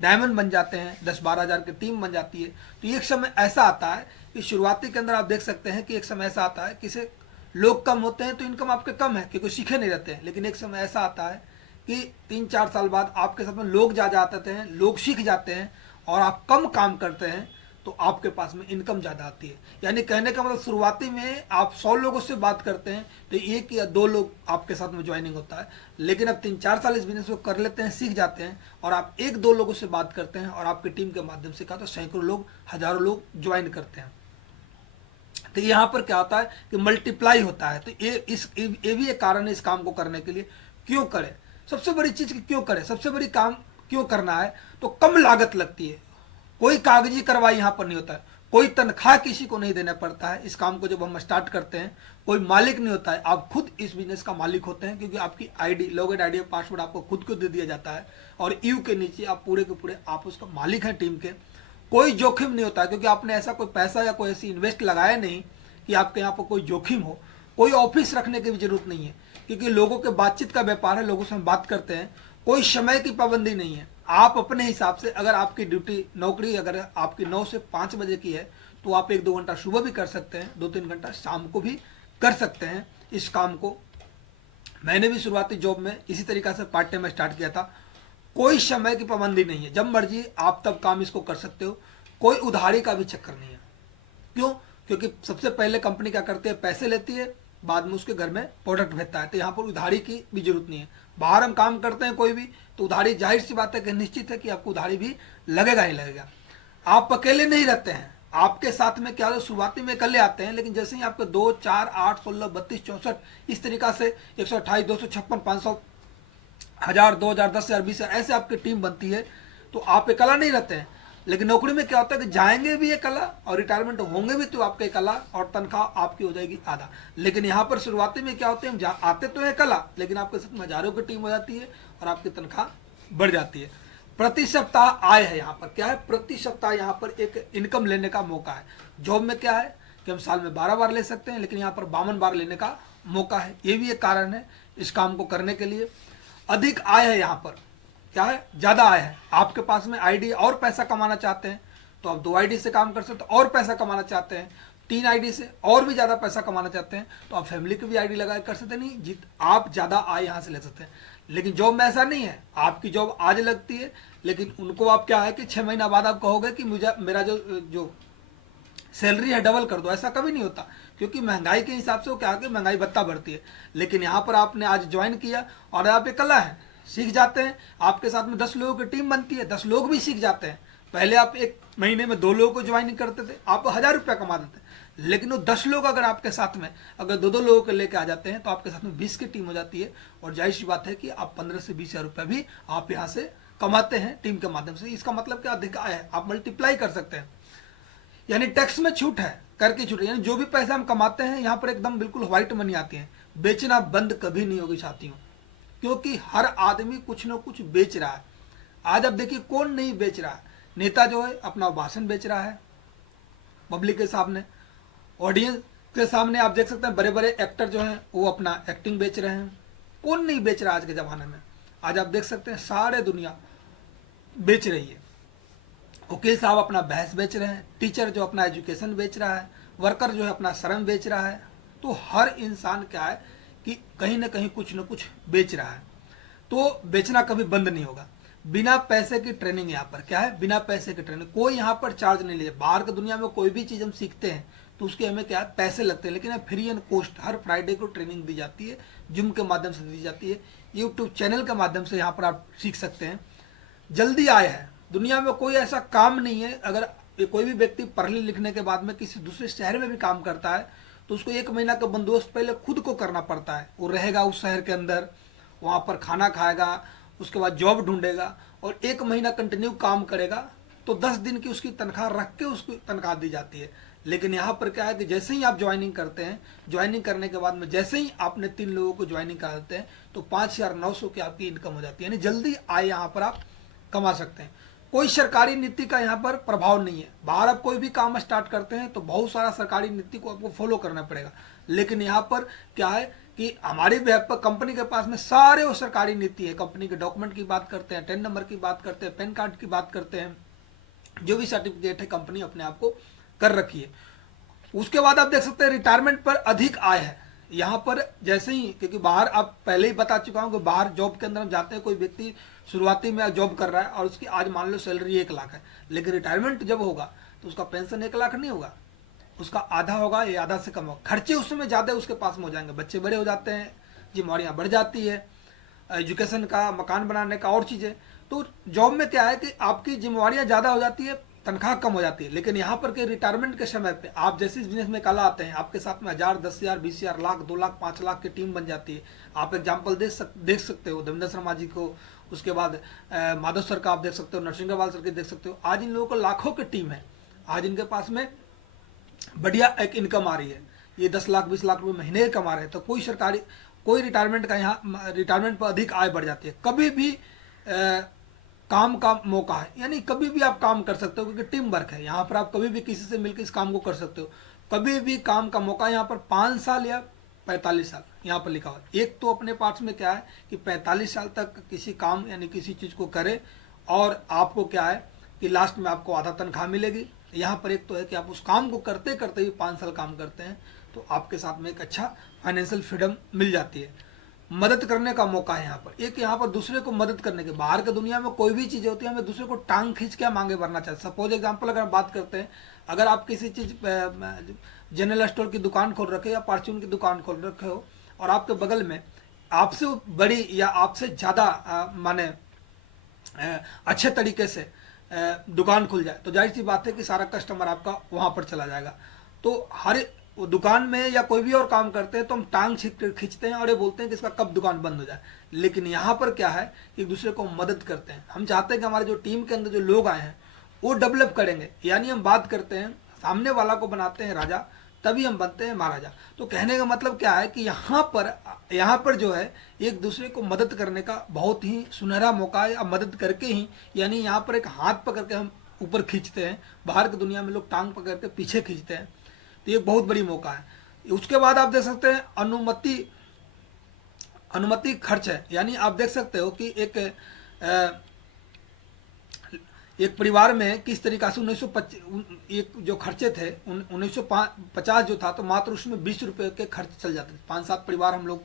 डायमंड बन जाते हैं, 10-12 हज़ार की टीम बन जाती है। तो एक समय ऐसा आता है कि शुरुआती के अंदर आप देख सकते हैं कि एक समय ऐसा आता है कि लोग कम होते हैं तो इनकम आपके कम है क्योंकि सीखे नहीं रहते हैं। लेकिन एक समय ऐसा आता है कि 3-4 साल बाद आपके साथ में लोग ज़्यादा आते हैं, लोग सीख जाते हैं और आप कम काम करते हैं, तो आपके पास में इनकम ज़्यादा आती है। यानी कहने का मतलब शुरुआती में आप 100 लोगों से बात करते हैं तो 1 या 2 लोग आपके साथ में ज्वाइनिंग होता है। लेकिन अब 3-4 साल इस बिजनेस को कर लेते हैं, सीख जाते हैं और आप 1-2 लोगों से बात करते हैं और आपकी टीम के माध्यम से कहा तो सैकड़ों लोग, हजारों लोग ज्वाइन करते हैं। तो यहाँ पर क्या होता है कि मल्टीप्लाई होता है। तो ये भी एक कारण है इस काम को करने के लिए। क्यों करें, सबसे बड़ी चीज़ क्यों करें, सबसे बड़ी काम क्यों करना है, तो कम लागत लगती है, कोई कागजी कार्रवाई यहाँ पर नहीं होता है, कोई तनख्वाह किसी को नहीं देना पड़ता है। इस काम को जब हम स्टार्ट करते हैं कोई मालिक नहीं होता है, आप खुद इस बिजनेस का मालिक होते हैं क्योंकि आपकी आईडी, लॉगिन आईडी, पासवर्ड आपको खुद को दे दिया जाता है और यू के नीचे आप पूरे के पूरे आप उसका मालिक हैं टीम के। कोई जोखिम नहीं होता है क्योंकि आपने ऐसा कोई पैसा या कोई ऐसी इन्वेस्ट लगाया नहीं कि आपके यहाँ पर कोई जोखिम हो। कोई ऑफिस रखने की भी जरूरत नहीं है क्योंकि लोगों के बातचीत का व्यापार है, लोगों से हम बात करते हैं। कोई समय की पाबंदी नहीं है, आप अपने हिसाब से, अगर आपकी ड्यूटी नौकरी अगर आपकी 9 से 5 बजे की है तो आप 1-2 घंटा सुबह भी कर सकते हैं, 2-3 घंटा शाम को भी कर सकते हैं इस काम को। मैंने भी शुरुआती जॉब में इसी तरीका से पार्ट टाइम स्टार्ट किया था। कोई समय की पाबंदी नहीं है, जब मर्जी आप तब काम इसको कर सकते हो, कोई उधारी का भी चक्कर नहीं है। क्यों, क्योंकि सबसे पहले कंपनी क्या करती है, पैसे लेती है, बाद में उसके घर में प्रोडक्ट भेजता है। तो यहाँ पर उधारी की भी जरूरत नहीं है। बाहर हम काम करते हैं कोई भी, तो उधारी जाहिर सी बात है कि निश्चित है कि आपको उधारी भी लगेगा ही लगेगा। आप अकेले नहीं रहते हैं, आपके साथ में क्या, शुरुआती में अकेले आते हैं, लेकिन जैसे ही आपके 2, 4, 8, 16, 32, 64 इस तरीका से 128, 256, 500, 1000, 2000, 10,000, 20,000 ऐसे आपकी टीम बनती है, तो आप अकेला नहीं रहते हैं। लेकिन नौकरी में क्या होता है कि जाएंगे भी अकेला और रिटायरमेंट होंगे भी तो आपके अकेला और तनख्वाह आपकी हो जाएगी आधा। लेकिन यहाँ पर शुरुआती में क्या होते हैं, हम आते तो हैं अकेला, लेकिन आपके साथ हजारों की टीम हो जाती है और आपकी तनख्वाह बढ़ जाती है। प्रति सप्ताह आय है। यहाँ पर क्या है, प्रति सप्ताह यहाँ पर एक इनकम लेने का मौका है। जॉब में क्या है कि हम साल में 12 बार ले सकते हैं, लेकिन यहाँ पर 52 बार लेने का मौका है। ये भी एक कारण है इस काम को करने के लिए। अधिक आय है, यहाँ पर क्या है, ज़्यादा आय है। आपके पास में आईडी और पैसा कमाना चाहते हैं तो आप 2 आईडी से काम कर सकते हो, और पैसा कमाना चाहते हैं 3 आईडी से और भी ज़्यादा पैसा कमाना चाहते हैं तो आप फैमिली की भी आईडी लगा कर सकते हैं। नहीं जीत आप ज़्यादा आय यहाँ से ले सकते हैं। लेकिन जॉब में ऐसा नहीं है, आपकी जॉब आज लगती है, लेकिन उनको आप क्या है कि 6 महीना बाद आप कहोगे कि मुझे मेरा जो सैलरी है डबल कर दो। ऐसा कभी नहीं होता, क्योंकि महंगाई के हिसाब से वो क्या है कि महंगाई भत्ता बढ़ती है। लेकिन यहाँ पर आपने आज ज्वाइन किया और आप एक कला है, सीख जाते हैं, आपके साथ में 10 लोगों की टीम बनती है, 10 लोग भी सीख जाते हैं। पहले आप एक महीने में 2 लोगों को ज्वाइन करते थे, आप 1000 रुपया कमा देते, लेकिन वो 10 लोग अगर आपके साथ में अगर 2-2 लोगों को लेकर आ जाते हैं तो आपके साथ में 20 की टीम हो जाती है। और जाहिर सी बात है कि आप 15 से 20 हज़ार रुपया भी आप यहाँ से कमाते हैं टीम के माध्यम से। इसका मतलब क्या, अधिक आय है, आप मल्टीप्लाई कर सकते हैं। यानी टैक्स में छूट है, कर की छूट है। यानी जो भी पैसा हम कमाते हैं यहाँ पर एकदम बिल्कुल व्हाइट मनी आती है। बेचना बंद कभी नहीं होगी साथियों, क्योंकि हर आदमी कुछ ना कुछ बेच रहा है। आज अब देखिए कौन नहीं बेच रहा है। नेता जो है अपना भाषण बेच रहा है पब्लिक के सामने, ऑडियंस के सामने। आप देख सकते हैं बड़े बड़े एक्टर जो हैं वो अपना एक्टिंग बेच रहे हैं। कौन नहीं बेच रहा आज के ज़माने में। आज आप देख सकते हैं सारे दुनिया बेच रही है। वकील साहब अपना बहस बेच रहे हैं, टीचर जो अपना एजुकेशन बेच रहा है, वर्कर जो है अपना श्रम बेच रहा है। तो हर इंसान क्या है कि कहीं ना कहीं कुछ ना कुछ बेच रहा है। तो बेचना कभी बंद नहीं होगा। बिना पैसे की ट्रेनिंग यहाँ पर क्या है, बिना पैसे की ट्रेनिंग, कोई यहाँ पर चार्ज नहीं ले। बाहर की दुनिया में कोई भी चीज़ हम सीखते हैं तो उसके हमें क्या है, पैसे लगते हैं। लेकिन यहाँ free and cost her Friday को ट्रेनिंग दी जाती है, जिम के माध्यम से दी जाती है, यूट्यूब चैनल के माध्यम से यहाँ पर आप सीख सकते हैं। जल्दी आय है। दुनिया में कोई ऐसा काम नहीं है, अगर कोई भी व्यक्ति पढ़ने लिखने के बाद में किसी दूसरे शहर में भी काम करता है तो उसको 1 महीना का बंदोबस्त पहले खुद को करना पड़ता है। वो रहेगा उस शहर के अंदर, वहाँ पर खाना खाएगा, उसके बाद जॉब ढूंढेगा और 1 महीना कंटिन्यू काम करेगा तो 10 दिन की उसकी तनख्वाह रख के उसको तनख्वाह दी जाती है। लेकिन यहाँ पर क्या है कि जैसे ही आप ज्वाइनिंग करते हैं, ज्वाइनिंग करने के बाद में जैसे ही आपने 3 लोगों को ज्वाइनिंग करा देते हैं तो 5,900 की आपकी इनकम हो जाती है। यानी जल्दी आय यहाँ पर आप कमा सकते हैं। कोई सरकारी नीति का यहाँ पर प्रभाव नहीं है। बाहर आप कोई भी काम स्टार्ट करते हैं तो बहुत सारा सरकारी नीति को आपको फॉलो करना पड़ेगा। लेकिन यहाँ पर क्या है कि हमारी कंपनी के पास में सारे वो सरकारी नीति है। कंपनी के डॉक्यूमेंट की बात करते हैं, 10 नंबर की बात करते हैं, पैन कार्ड की बात करते हैं, जो भी सर्टिफिकेट है कंपनी अपने आप को कर रखी है। उसके बाद आप देख सकते हैं रिटायरमेंट पर अधिक आय है यहाँ पर। जैसे ही, क्योंकि बाहर आप पहले ही बता चुका हूँ कि बाहर जॉब के अंदर हम जाते हैं, कोई व्यक्ति शुरुआती में जॉब कर रहा है और उसकी आज मान लो सैलरी 1 लाख है, लेकिन रिटायरमेंट जब होगा तो उसका पेंशन 1 लाख नहीं होगा, उसका आधा होगा या आधा से कम होगा। खर्चे उस समय ज़्यादा उसके पास में हो जाएंगे, बच्चे बड़े हो जाते हैं, जिम्मेवारियाँ बढ़ जाती है, एजुकेशन का, मकान बनाने का और चीज़ें। तो जॉब में क्या है कि आपकी जिम्मेवारियाँ ज़्यादा हो जाती है, तनख्वाह कम हो जाती है। लेकिन यहाँ पर के रिटायरमेंट के समय पे आप जैसे इस बिजनेस में कल आते हैं, आपके साथ में 1000, 10,000, 20,000, लाख, 2 लाख, 5 लाख की टीम बन जाती है। आप एग्जाम्पल देख सकते हो देवेंद्र शर्मा जी को, उसके बाद माधव सर का आप देख सकते हो, नरसिंह सर के देख सकते हो। आज इन लोगों को लाखों की टीम है, आज इनके पास में बढ़िया एक इनकम आ रही है। ये 10 लाख 20 लाख रुपये महीने कमा रहे हैं। तो कोई रिटायरमेंट का यहाँ रिटायरमेंट पर अधिक आय बढ़ जाती है। कभी भी काम का मौका है, यानी कभी भी आप काम कर सकते हो, क्योंकि टीम वर्क है। यहाँ पर आप कभी भी किसी से मिलकर इस काम को कर सकते हो। कभी भी काम का मौका यहाँ पर 5 साल या 45 साल यहाँ पर लिखा हुआ है। एक तो अपने पास में क्या है कि 45 साल तक किसी काम यानी किसी चीज़ को करे और आपको क्या है कि लास्ट में आपको आधा तनख्वाह मिलेगी। यहाँ पर एक तो है कि आप उस काम को करते करते भी 5 साल काम करते हैं तो आपके साथ में एक अच्छा फाइनेंशियल फ्रीडम मिल जाती है। मदद करने का मौका है यहाँ पर, एक यहाँ पर दूसरे को मदद करने के। बाहर के दुनिया में कोई भी चीज़ होती है, हमें दूसरे को टांग खींच के मांगे भरना चाहिए। सपोज एग्जांपल अगर हम बात करते हैं, अगर आप किसी चीज़ जनरल स्टोर की दुकान खोल रखे हो या परचून की दुकान खोल रखे हो और आपके बगल में आपसे बड़ी या आपसे ज़्यादा माने अच्छे तरीके से दुकान खुल जाए तो जाहिर सी बात है कि सारा कस्टमर आपका वहाँ पर चला जाएगा। तो हर दुकान में या कोई भी और काम करते हैं तो हम टांग खींचते हैं और ये बोलते हैं कि इसका कब दुकान बंद हो जाए। लेकिन यहाँ पर क्या है कि एक दूसरे को मदद करते हैं। हम चाहते हैं कि हमारे जो टीम के अंदर जो लोग आए हैं वो डेवलप करेंगे। यानी हम बात करते हैं, सामने वाला को बनाते हैं राजा तभी हम बनते हैं महाराजा। तो कहने का मतलब क्या है कि यहाँ पर जो है एक दूसरे को मदद करने का बहुत ही सुनहरा मौका है। अब मदद करके ही, यानी यहाँ पर एक हाथ पकड़ के हम ऊपर खींचते हैं, बाहर की दुनिया में लोग टांग पकड़ के पीछे खींचते हैं, तो ये बहुत बड़ी मौका है। उसके बाद आप देख सकते हैं अनुमति खर्च है, यानी आप देख सकते हो कि एक परिवार में किस तरीका से 1925 एक जो खर्चे थे 1950 जो था, तो मात्र उसमें 20 रुपये के खर्च चल जाते थे। 5-7 परिवार हम लोग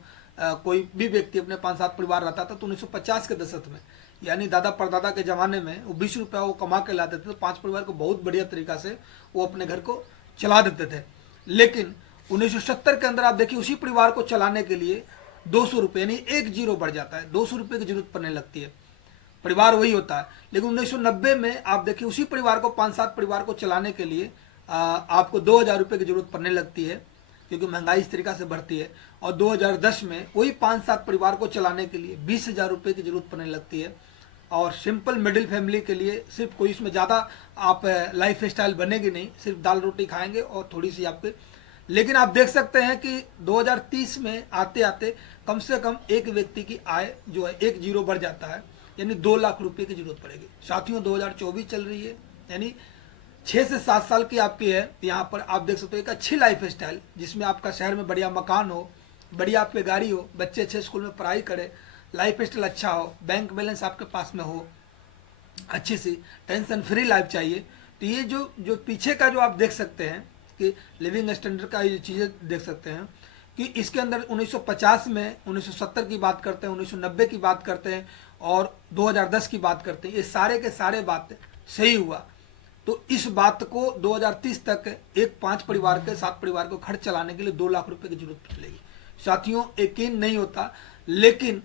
कोई भी व्यक्ति अपने 5-7 परिवार रहता था, तो 1950 के दशक में, यानी दादा परदादा के ज़माने में वो 20 रुपया वो कमा के लाते थे, तो 5 परिवार को बहुत बढ़िया तरीका से वो अपने घर को चला देते थे। लेकिन 1970 के अंदर आप देखिए उसी परिवार को चलाने के लिए 200 रुपये, यानी 1 जीरो बढ़ जाता है, 200 रुपये की जरूरत पड़ने लगती है। परिवार वही होता है, लेकिन 1990 में आप देखिए उसी परिवार को 5-7 परिवार को चलाने के लिए आपको 2000 रुपये की जरूरत पड़ने लगती है, क्योंकि महंगाई इस तरीका से बढ़ती है। और 2010 में वही 5-7 परिवार को चलाने के लिए 20,000 रुपये की जरूरत पड़ने लगती है। और सिंपल मिडिल फैमिली के लिए सिर्फ कोई इसमें ज़्यादा आप लाइफ स्टाइल बनेगी नहीं, सिर्फ दाल रोटी खाएंगे और थोड़ी सी आपके। लेकिन आप देख सकते हैं कि 2030 में आते आते कम से कम एक व्यक्ति की आय जो है 1 जीरो बढ़ जाता है, यानी 2 लाख रुपए की जरूरत पड़ेगी। साथियों 2024 चल रही है, यानी 6 से 7 साल की आपकी है। यहाँ पर आप देख सकते हो एक अच्छी लाइफ स्टाइल, जिसमें आपका शहर में बढ़िया मकान हो, बढ़िया आपके गाड़ी हो, बच्चे अच्छे स्कूल में पढ़ाई करें, लाइफ स्टाइल अच्छा हो, बैंक बैलेंस आपके पास में हो, अच्छी सी टेंशन फ्री लाइफ चाहिए। तो ये जो पीछे का जो आप देख सकते हैं कि लिविंग स्टैंडर्ड का ये चीज़ें देख सकते हैं कि इसके अंदर 1950 में 1970 की बात करते हैं, 1990 की बात करते हैं और 2010 की बात करते हैं, ये सारे के सारे बात सही हुआ। तो इस बात को 2030 तक एक 5 परिवार के 7 परिवार को खर्च चलाने के लिए 2 लाख रुपए की जरूरत पड़ेगी। साथियों यकीन नहीं होता, लेकिन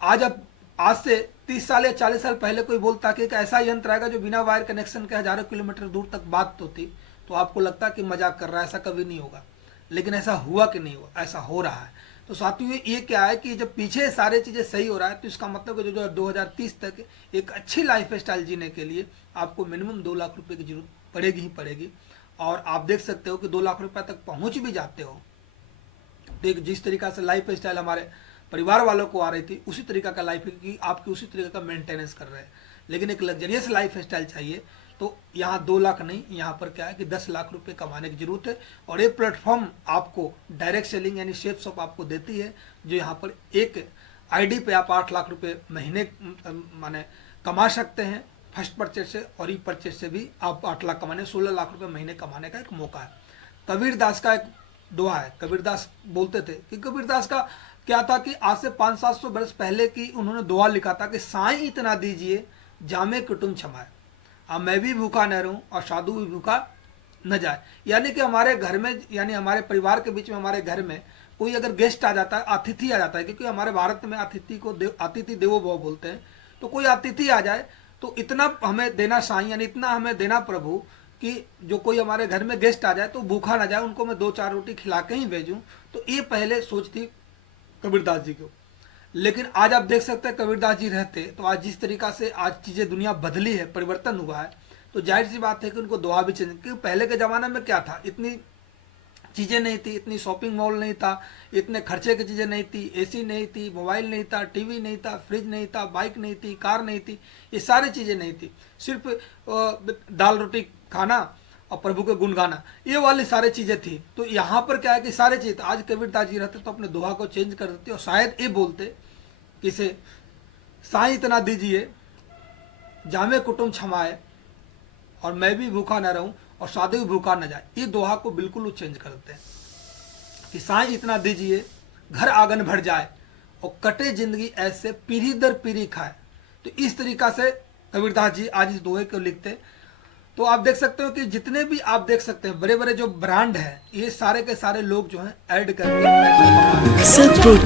आज से 30 साल या 40 साल पहले कोई बोलता कि एक ऐसा यंत्र आएगा जो बिना वायर कनेक्शन के हजारों किलोमीटर दूर तक बात होती, तो आपको लगता कि मजाक कर रहा है, ऐसा कभी नहीं होगा। लेकिन ऐसा हुआ कि नहीं हुआ, ऐसा हो रहा है। तो साथियों ये क्या है कि जब पीछे सारे चीज़ें सही हो रहा है, तो इसका मतलब कि जो 2030 तक एक अच्छी लाइफ स्टाइल जीने के लिए आपको मिनिमम 2 लाख रुपए की जरूरत पड़ेगी ही पड़ेगी। और आप देख सकते हो कि 2 लाख रुपए तक पहुंच भी जाते हो, तो जिस तरीका से लाइफ स्टाइल हमारे परिवार वालों को आ रही थी, उसी तरीका का लाइफ की आपकी उसी तरीके का मेंटेनेंस कर रहे हैं। लेकिन एक लग्जरियस लाइफ स्टाइल चाहिए, तो यहाँ 2 लाख नहीं, यहाँ पर क्या है कि 10 लाख रुपए कमाने की जरूरत है। और ये प्लेटफॉर्म आपको डायरेक्ट सेलिंग यानी शेप शॉप आपको देती है, जो यहाँ पर एक आईडी पे आप 8 लाख रुपए महीने माने कमा सकते हैं फर्स्ट परचेज से, और ई परचेज से भी आप 8 लाख कमाने 16 लाख रुपए महीने कमाने का एक मौका है। कबीरदास का एक दुआ है, कबीरदास बोलते थे कि कबीरदास का क्या था कि आज से 500-700 वर्ष पहले की उन्होंने दुआ लिखा था कि साईं इतना दीजिए जामे कुटुंब क्षमाए, अब मैं भी भूखा न रहूं और साधु भी भूखा न जाए। यानी कि हमारे घर में, यानी हमारे परिवार के बीच में, हमारे घर में कोई अगर गेस्ट आ जाता है, अतिथि आ जाता है, क्योंकि हमारे भारत में अतिथि देवो भव बोलते हैं, तो कोई अतिथि आ जाए तो इतना हमें देना साईं, यानी इतना हमें देना प्रभु कि जो कोई हमारे घर में गेस्ट आ जाए तो भूखा ना जाए, उनको मैं 2-4 रोटी खिला के ही भेजूं। तो ये पहले सोच थी कबीरदास जी को। लेकिन आज आप देख सकते हैं कबीरदास जी रहते तो आज जिस तरीका से आज चीज़ें दुनिया बदली है, परिवर्तन हुआ है, तो जाहिर सी बात है कि उनको दुआ भी चाहिए। क्योंकि पहले के ज़माने में क्या था, इतनी चीज़ें नहीं थी, इतनी शॉपिंग मॉल नहीं था, इतने खर्चे की चीज़ें नहीं थी, एसी नहीं थी, मोबाइल नहीं था, टीवी नहीं था, फ्रिज नहीं था, बाइक नहीं थी, कार नहीं थी, ये सारी चीज़ें नहीं थी। सिर्फ दाल रोटी खाना और प्रभु के गुण गाना, ये वाली सारी चीज़ें थी। तो यहाँ पर क्या है कि सारी चीज़, आज कबीरदास जी रहते तो अपने दोहा को चेंज कर देते और शायद ये बोलते किसे साईं इतना दीजिए जामे कुटुंब क्षमाए और मैं भी भूखा न रहूं और साधु भी भूखा न जाए। ये दोहा को बिल्कुल चेंज कर देते हैं कि साईं इतना दीजिए घर आंगन भर जाए और कटे जिंदगी ऐसे पीढ़ी दर पीढ़ी खाए। तो इस तरीका से कबीरदास जी आज इस दोहे को लिखते। तो आप देख सकते हो कि जितने भी आप देख सकते हैं बड़े बड़े जो ब्रांड है, ये सारे के सारे लोग जो हैं ऐड करके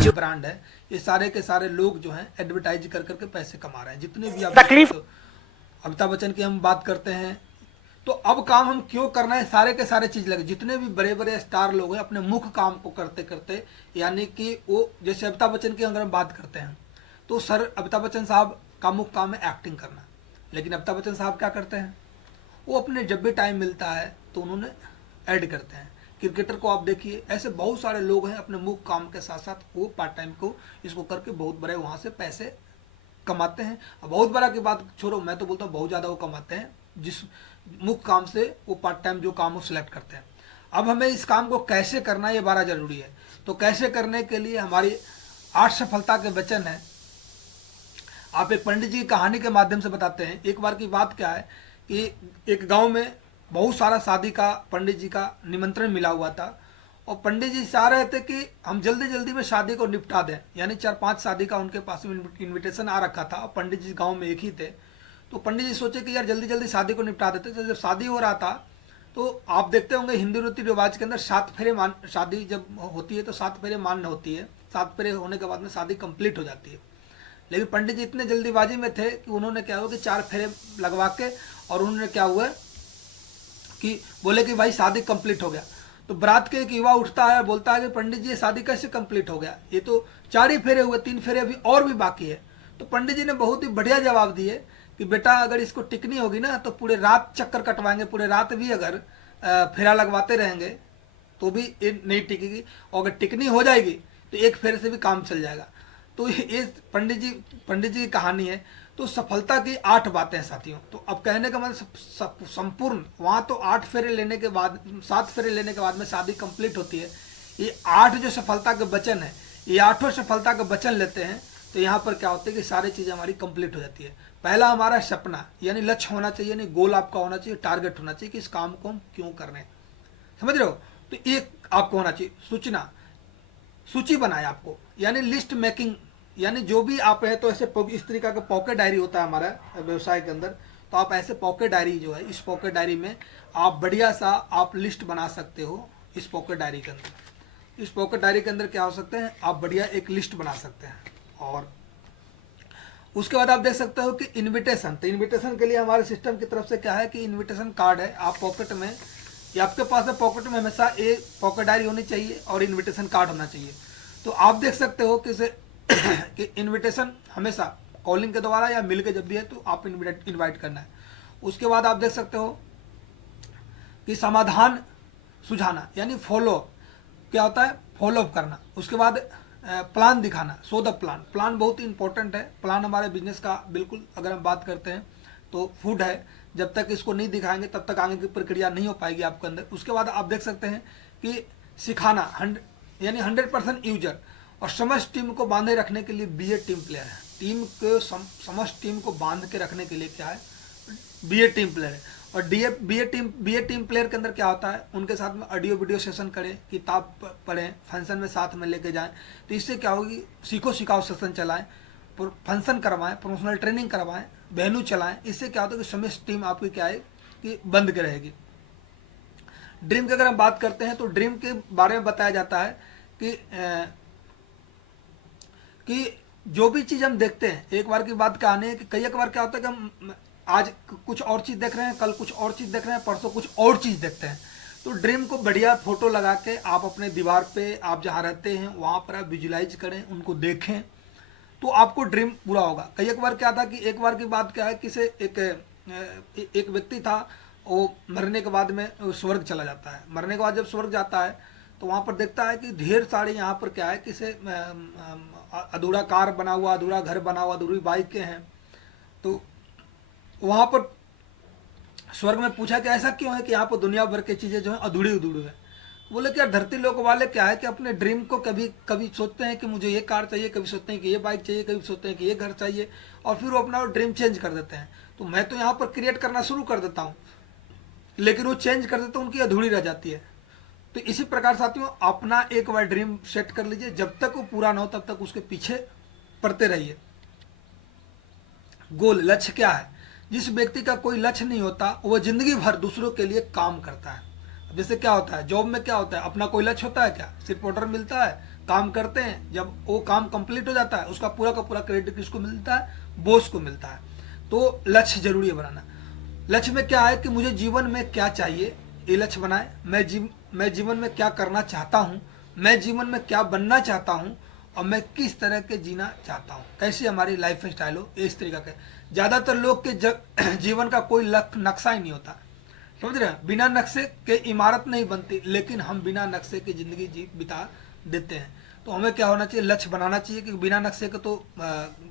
जो ब्रांड है, ये सारे के सारे लोग जो हैं एडवर्टाइज कर करके पैसे कमा रहे हैं। जितने भी आप अमिताभ बच्चन की हम बात करते हैं, तो अब काम हम क्यों करना है, सारे के सारे चीज लगे। जितने भी बड़े बड़े स्टार लोग हैं अपने मुख्य काम को करते करते, यानी कि वो जैसे अमिताभ बच्चन की अगर हम बात करते हैं तो सर अमिताभ बच्चन साहब का मुख्य काम है एक्टिंग करना। लेकिन अमिताभ बच्चन साहब क्या करते हैं, वो अपने जब भी टाइम मिलता है तो उन्होंने ऐड करते हैं। क्रिकेटर को आप देखिए, ऐसे बहुत सारे लोग हैं अपने मुख्य काम के साथ साथ वो पार्ट टाइम को इसको करके बहुत बड़े वहाँ से पैसे कमाते हैं। अब बहुत बड़ा की बात छोड़ो, मैं तो बोलता हूँ बहुत ज़्यादा वो कमाते हैं जिस मुख्य काम से वो पार्ट टाइम जो काम वो सिलेक्ट करते हैं। अब हमें इस काम को कैसे करना है ये बड़ा ज़रूरी है। तो कैसे करने के लिए हमारी 8 सफलता के वचन है, आप एक पंडित जी की कहानी के माध्यम से बताते हैं। एक बार की बात क्या है कि एक गांव में बहुत सारा शादी का पंडित जी का निमंत्रण मिला हुआ था और पंडित जी चाह रहे थे कि हम जल्दी जल्दी में शादी को निपटा दें, यानी 4-5 शादी का उनके पास इनविटेशन आ रखा था और पंडित जी गांव में एक ही थे। तो पंडित जी सोचे कि यार जल्दी जल्दी शादी को निपटा देते। तो जब शादी हो रहा था तो आप देखते होंगे हिंदू रीति रिवाज के अंदर 7 फेरे शादी जब होती है तो 7 फेरे मान्य होती है, 7 फेरे होने के बाद में शादी कंप्लीट हो जाती है। लेकिन पंडित जी इतने जल्दीबाजी में थे कि उन्होंने क्या हुआ कि 4 फेरे लगवा के और उन्होंने क्या हुआ कि बोले कि भाई शादी कंप्लीट हो गया। तो बारात के एक युवा उठता है, बोलता है कि पंडित जी ये शादी कैसे कंप्लीट हो गया, ये तो 4 ही फेरे हुए, 3 फेरे अभी और भी बाकी है। तो पंडित जी ने बहुत ही बढ़िया जवाब दिए कि बेटा अगर इसको टिकनी होगी ना तो पूरे रात चक्कर कटवाएंगे, पूरे रात भी अगर फेरा लगवाते रहेंगे तो भी ये नहीं टिकेगी, और अगर टिकनी हो जाएगी तो एक फेरे से भी काम चल जाएगा। तो ये पंडित जी की कहानी है। तो सफलता की 8 बातें हैं साथियों। तो अब कहने का मतलब संपूर्ण वहाँ तो 8 फेरे लेने के बाद 7 फेरे लेने के बाद में शादी कंप्लीट होती है। ये 8 जो सफलता के वचन है, ये 8 सफलता के वचन लेते हैं तो यहाँ पर क्या होता है कि सारी चीज़ें हमारी कंप्लीट हो जाती है। पहला हमारा सपना यानी लक्ष्य होना चाहिए, यानी गोल आपका होना चाहिए, टारगेट होना चाहिए कि इस काम को हम क्यों कर रहे हैं, समझ रहे हो। तो एक आपको होना चाहिए सूचना, सूची बनाए आपको, यानी लिस्ट मेकिंग, यानी जो भी आप है तो ऐसे इस तरीका का पॉकेट डायरी होता है हमारा व्यवसाय के अंदर। तो आप ऐसे पॉकेट डायरी जो है, इस पॉकेट डायरी में आप बढ़िया सा आप लिस्ट बना सकते हो। इस पॉकेट डायरी के अंदर, इस पॉकेट डायरी के अंदर क्या हो सकते हैं, आप बढ़िया एक लिस्ट बना सकते हैं। और उसके बाद आप देख सकते हो कि इनविटेशन, तो इनविटेशन के लिए हमारे सिस्टम की तरफ से क्या है कि इनविटेशन कार्ड है। आप पॉकेट में या आपके पास में पॉकेट में हमेशा एक पॉकेट डायरी होनी चाहिए और इनविटेशन कार्ड होना चाहिए। तो आप देख सकते हो कि इनविटेशन हमेशा कॉलिंग के द्वारा या मिल के जब भी है तो आप इनवाइट करना है। उसके बाद आप देख सकते हो कि समाधान सुझाना, यानी फॉलो क्या होता है, फॉलो अप करना। उसके बाद प्लान दिखाना, शो द प्लान। प्लान बहुत ही इंपॉर्टेंट है। प्लान हमारे बिजनेस का बिल्कुल अगर हम बात करते हैं तो फूड है, जब तक इसको नहीं दिखाएंगे तब तक आगे की प्रक्रिया नहीं हो पाएगी आपके अंदर। उसके बाद आप देख सकते हैं कि सिखाना, यानी 100% यूजर और समस्त टीम को बांधे रखने के लिए बीए टीम प्लेयर है। टीम के समस्त टीम को बांध के रखने के लिए क्या है, बीए टीम प्लेयर है। और बीए टीम प्लेयर के अंदर क्या होता है, उनके साथ में ऑडियो वीडियो सेशन करें, किताब पढ़ें, फंक्शन में साथ में लेके जाएं। तो इससे क्या होगी, सीखो सिखाओ सेशन चलाएं, फंक्शन करवाएं, प्रोमोशनल ट्रेनिंग करवाएं, वेन्यू चलाएं। इससे क्या होता है कि समस्त टीम आपकी क्या है कि बंद के रहेगी। ड्रीम की अगर हम बात करते हैं तो ड्रीम के बारे में बताया जाता है कि जो भी चीज़ हम देखते हैं, एक बार की बात कहानी है कि कई एक बार क्या होता है कि हम आज कुछ और चीज़ देख रहे हैं, कल कुछ और चीज़ देख रहे हैं, परसों कुछ और चीज़ देखते हैं। तो ड्रीम को बढ़िया फोटो लगा के आप अपने दीवार पे, आप जहाँ रहते हैं वहाँ पर आप विजुलाइज करें, उनको देखें, तो आपको ड्रीम पूरा होगा। कई एक बार क्या था कि एक बार की बात क्या है कि से एक व्यक्ति था, वो मरने के बाद में स्वर्ग चला जाता है। मरने के बाद जब स्वर्ग जाता है तो वहाँ पर देखता है कि ढेर सारे यहाँ पर क्या है कि से अधूरा कार बना हुआ, अधूरा घर बना हुआ, अधूरी बाइकें हैं। तो वहाँ पर स्वर्ग में पूछा कि ऐसा क्यों है कि यहाँ पर दुनिया भर की चीज़ें जो हैं अधूरी अधूरी है। बोले कि यार धरती लोक वाले क्या है कि अपने ड्रीम को कभी कभी सोचते हैं कि मुझे ये कार चाहिए, कभी सोचते हैं कि ये बाइक चाहिए, कभी सोचते हैं कि ये घर चाहिए, और फिर वो अपना ड्रीम चेंज कर देते हैं। तो मैं तो यहाँ पर क्रिएट करना शुरू कर देता हूँ, लेकिन वो चेंज कर देते हैं, उनकी अधूरी रह जाती है। तो इसी प्रकार साथियों अपना एक बार ड्रीम सेट कर लीजिए, जब तक वो पूरा ना हो तब तक उसके पीछे पड़ते रहिए। गोल, लक्ष्य क्या है। जिस व्यक्ति का कोई लक्ष्य नहीं होता वह जिंदगी भर दूसरों के लिए काम करता है। जैसे क्या होता है जॉब में, क्या होता है अपना कोई लक्ष्य होता है क्या, सिर्फ ऑर्डर मिलता है, काम करते हैं, जब वो काम कंप्लीट हो जाता है उसका पूरा का पूरा क्रेडिट किसको मिलता है, बॉस को मिलता है। तो लक्ष्य जरूरी है बनाना। लक्ष्य में क्या है कि मुझे जीवन में क्या चाहिए, ये लक्ष्य बनाए। मैं जीवन में क्या करना चाहता हूँ, मैं जीवन में क्या बनना चाहता हूँ, और मैं किस तरह के जीना चाहता हूँ, कैसी हमारी लाइफ स्टाइल हो, इस तरीका के। ज़्यादातर लोग के जीवन का कोई नक्शा ही नहीं होता। समझ रहे हैं, बिना नक्शे के इमारत नहीं बनती, लेकिन हम बिना नक्शे की जिंदगी बिता देते हैं। तो हमें क्या होना चाहिए, लक्ष्य बनाना चाहिए कि बिना नक्शे के तो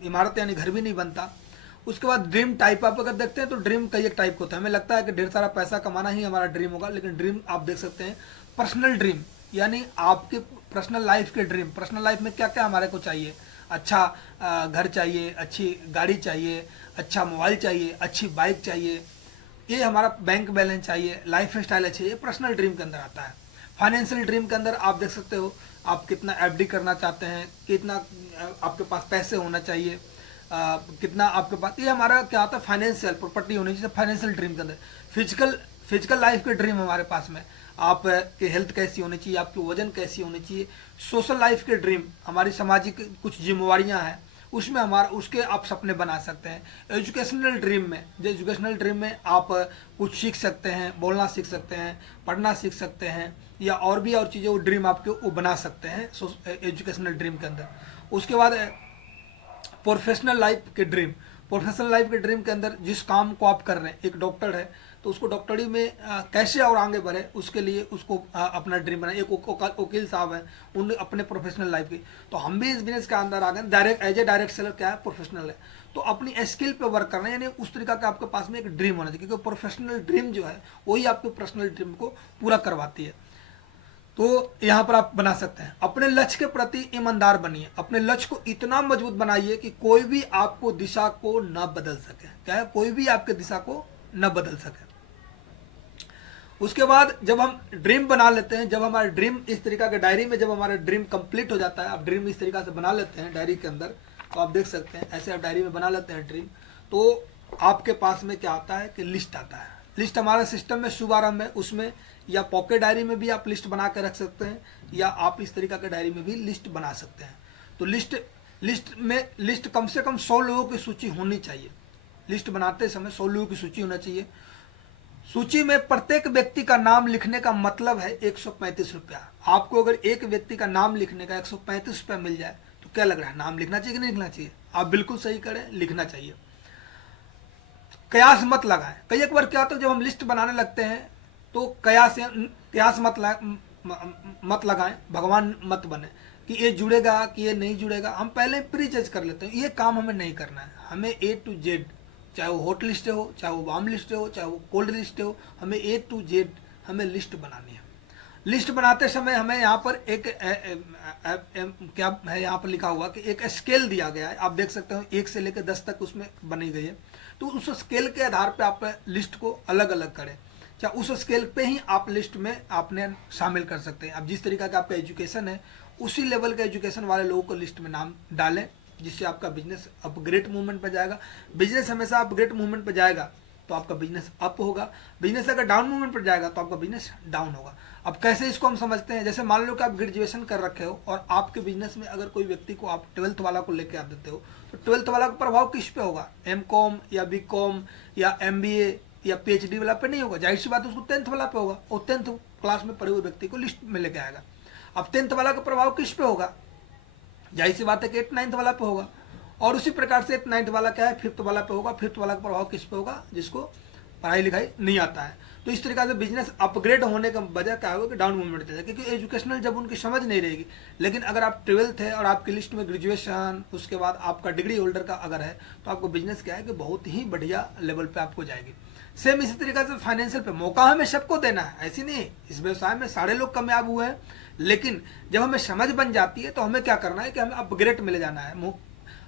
इमारत यानी घर भी नहीं बनता। उसके बाद ड्रीम टाइप आप अगर देखते हैं तो ड्रीम कई एक टाइप का होता है। हमें लगता है कि ढेर सारा पैसा कमाना ही हमारा ड्रीम होगा, लेकिन ड्रीम आप देख सकते हैं पर्सनल ड्रीम, यानी आपके पर्सनल लाइफ के ड्रीम। पर्सनल लाइफ में क्या क्या हमारे को चाहिए, अच्छा घर चाहिए, अच्छी गाड़ी चाहिए, अच्छा मोबाइल चाहिए, अच्छी बाइक चाहिए, ये हमारा बैंक बैलेंस चाहिए, लाइफ स्टाइल अच्छी, ये पर्सनल ड्रीम के अंदर आता है। फाइनेंशियल ड्रीम के अंदर आप देख सकते हो आप कितना एफडी करना चाहते हैं, कितना आपके पास पैसे होना चाहिए, कितना आपके पास, ये हमारा क्या होता है फाइनेंशियल प्रॉपर्टी होनी चाहिए फाइनेंशियल ड्रीम के अंदर। फिजिकल लाइफ के ड्रीम हमारे पास में आप की हेल्थ कैसी होनी चाहिए, आपकी वजन कैसी होनी चाहिए। सोशल लाइफ के ड्रीम हमारी सामाजिक कुछ जिम्मेवारियां हैं, उसमें हमारा उसके आप सपने बना सकते हैं। एजुकेशनल ड्रीम में, जो एजुकेशनल ड्रीम में आप कुछ सीख सकते हैं, बोलना सीख सकते हैं, पढ़ना सीख सकते हैं, या और भी और चीज़ें वो ड्रीम आपके वो बना सकते हैं एजुकेशनल ड्रीम के अंदर। उसके बाद प्रोफेशनल लाइफ के ड्रीम, प्रोफेशनल लाइफ के ड्रीम के अंदर जिस काम को आप कर रहे हैं, एक डॉक्टर है तो उसको डॉक्टरी में कैसे और आगे बढ़े उसके लिए उसको अपना ड्रीम बनाए। एक वकील साहब हैं, उन अपने प्रोफेशनल लाइफ की, तो हम भी इस बिजनेस के अंदर आ गए। Direct as a direct seller क्या है, प्रोफेशनल है, तो अपनी स्किल पे वर्क करना है, यानी उस तरीका का आपके पास में एक ड्रीम होना चाहिए, क्योंकि प्रोफेशनल ड्रीम जो है वही आपके पर्सनल ड्रीम को पूरा करवाती है। तो यहाँ पर आप बना सकते हैं। अपने लक्ष्य के प्रति ईमानदार बनिए, अपने लक्ष्य को इतना मजबूत बनाइए कि कोई भी आपको दिशा को न बदल सके। क्या है, कोई भी आपके दिशा को न बदल सके। उसके बाद जब हम ड्रीम बना लेते हैं, जब हमारा ड्रीम इस तरीका के डायरी में जब हमारा ड्रीम कंप्लीट हो जाता है, आप ड्रीम इस तरीका से बना लेते हैं डायरी के अंदर, तो आप देख सकते हैं ऐसे आप डायरी में बना लेते हैं ड्रीम, तो आपके पास में क्या आता है कि लिस्ट आता है। लिस्ट हमारे सिस्टम में शुभारंभ है, उसमें या पॉकेट डायरी में भी आप लिस्ट बना के रख सकते हैं, या आप इस तरीका के डायरी में भी लिस्ट बना सकते हैं। तो लिस्ट कम से कम 100 लोगों की सूची होनी चाहिए। लिस्ट बनाते समय 100 लोगों की सूची होना चाहिए। सूची में प्रत्येक व्यक्ति का नाम लिखने का मतलब है 135 रुपया। आपको अगर एक व्यक्ति का नाम लिखने का 135 रुपया मिल जाए तो क्या लग रहा है, नाम लिखना चाहिए कि नहीं लिखना चाहिए? आप बिल्कुल सही करें, लिखना चाहिए। कयास मत लगाएं। कई एक बार क्या होता है जब हम लिस्ट बनाने लगते हैं तो कयास मत लगाएं, भगवान मत बने कि ये जुड़ेगा कि ये नहीं जुड़ेगा। हम पहले प्री जज कर लेते हैं, ये काम हमें नहीं करना है। हमें A to Z, चाहे वो हॉट लिस्ट हो, चाहे वो वार्म लिस्ट हो, चाहे वो कोल्ड लिस्ट हो, हमें A to Z हमें लिस्ट बनानी है। लिस्ट बनाते समय हमें यहाँ पर एक क्या है, यहाँ पर लिखा हुआ कि एक स्केल दिया गया है, आप देख सकते हो 1 से लेकर 10 तक उसमें बनी गई है। तो उस स्केल के आधार पे आप लिस्ट को अलग अलग करें, चाहे उस स्केल पे ही आप लिस्ट में आपने शामिल कर सकते हैं। अब जिस तरीका का आपका एजुकेशन है उसी लेवल का एजुकेशन वाले लोगों को लिस्ट में नाम डालें, जिससे आपका बिजनेस अपग्रेड मूवमेंट पर जाएगा। बिजनेस हमेशा अपग्रेड मूवमेंट पर जाएगा तो आपका बिजनेस अप होगा। बिजनेस अगर डाउन मूवमेंट पर जाएगा तो आपका बिजनेस डाउन होगा। अब कैसे इसको हम समझते हैं, जैसे मान लो कि आप ग्रेजुएशन कर रखे हो और आपके बिजनेस में अगर कोई व्यक्ति को आप 12th वाला को लेके आ देते हो तो 12th वाला का प्रभाव किस पे होगा? M.Com या B.Com या MBA या PhD वाला पे नहीं होगा। जाहिर सी बात है उसको 10th वाला पे होगा। और 10th क्लास में पढ़े हुए व्यक्ति को लिस्ट में लेके आएगा। अब 10th वाला का प्रभाव किस पे होगा? जाहिर सी बात है कि 8th 9th वाला पे होगा। और उसी प्रकार से 8th 9th वाला क्या है, 5th वाला पे होगा। 5th वाला का प्रभाव किस पे होगा? जिसको पढ़ाई लिखाई नहीं आता है। तो इस तरीके से बिजनेस अपग्रेड होने का वजह क्या होगा कि डाउन मूवमेंट देता है, क्योंकि एजुकेशनल जब उनकी समझ नहीं रहेगी। लेकिन अगर आप 12th है और आपकी लिस्ट में ग्रेजुएशन, उसके बाद आपका डिग्री होल्डर का अगर है तो आपको बिजनेस क्या है कि बहुत ही बढ़िया लेवल पे आपको जाएगी। सेम इसी तरीके से फाइनेंशियल पे मौका हमें सबको देना है, ऐसी नहीं। इस व्यवसाय में सारे लोग कामयाब हुए हैं, लेकिन जब हमें समझ बन जाती है तो हमें क्या करना है कि हमें अपग्रेड मिले जाना है।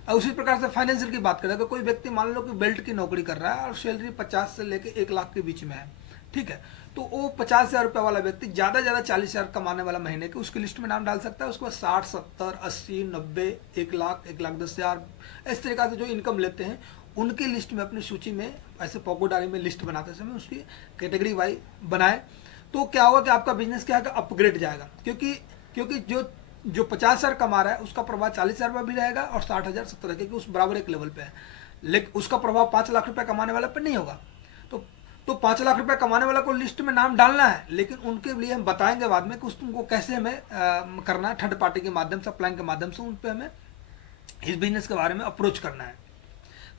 उसी प्रकार से फाइनेंशियल की बात करें, अगर कोई व्यक्ति मान लो कि बेल्ट की नौकरी कर रहा है और सैलरी 50 से लेकर 1 लाख के बीच में है, ठीक है, तो वो 50,000 रुपये वाला व्यक्ति ज़्यादा 40,000 कमाने वाला महीने के उसकी लिस्ट में नाम डाल सकता है। उसके बाद 60, 70, 80, 90, 1 लाख, 1,10,000 इस तरीका से जो इनकम लेते हैं उनकी लिस्ट में अपनी सूची में ऐसे पॉकेट डायरी में लिस्ट बनाते समय उसकी कैटेगरी वाइज बनाए, तो क्या होगा कि आपका बिजनेस क्या है अपग्रेड जाएगा। क्योंकि जो 50,000 कमा रहा है उसका प्रभाव 40,000 रुपये भी रहेगा और 60,000, 70,000, क्योंकि उस बराबर एक लेवल पे है। लेकिन उसका प्रभाव 5 लाख रुपए कमाने वाला पे नहीं होगा। तो 5 लाख रुपए कमाने वाला को लिस्ट में नाम डालना है, लेकिन उनके लिए हम बताएंगे बाद में कि उनको कैसे हमें करना है। थर्ड पार्टी के माध्यम से, प्लान के माध्यम से उन पर हमें इस बिजनेस के बारे में अप्रोच करना है।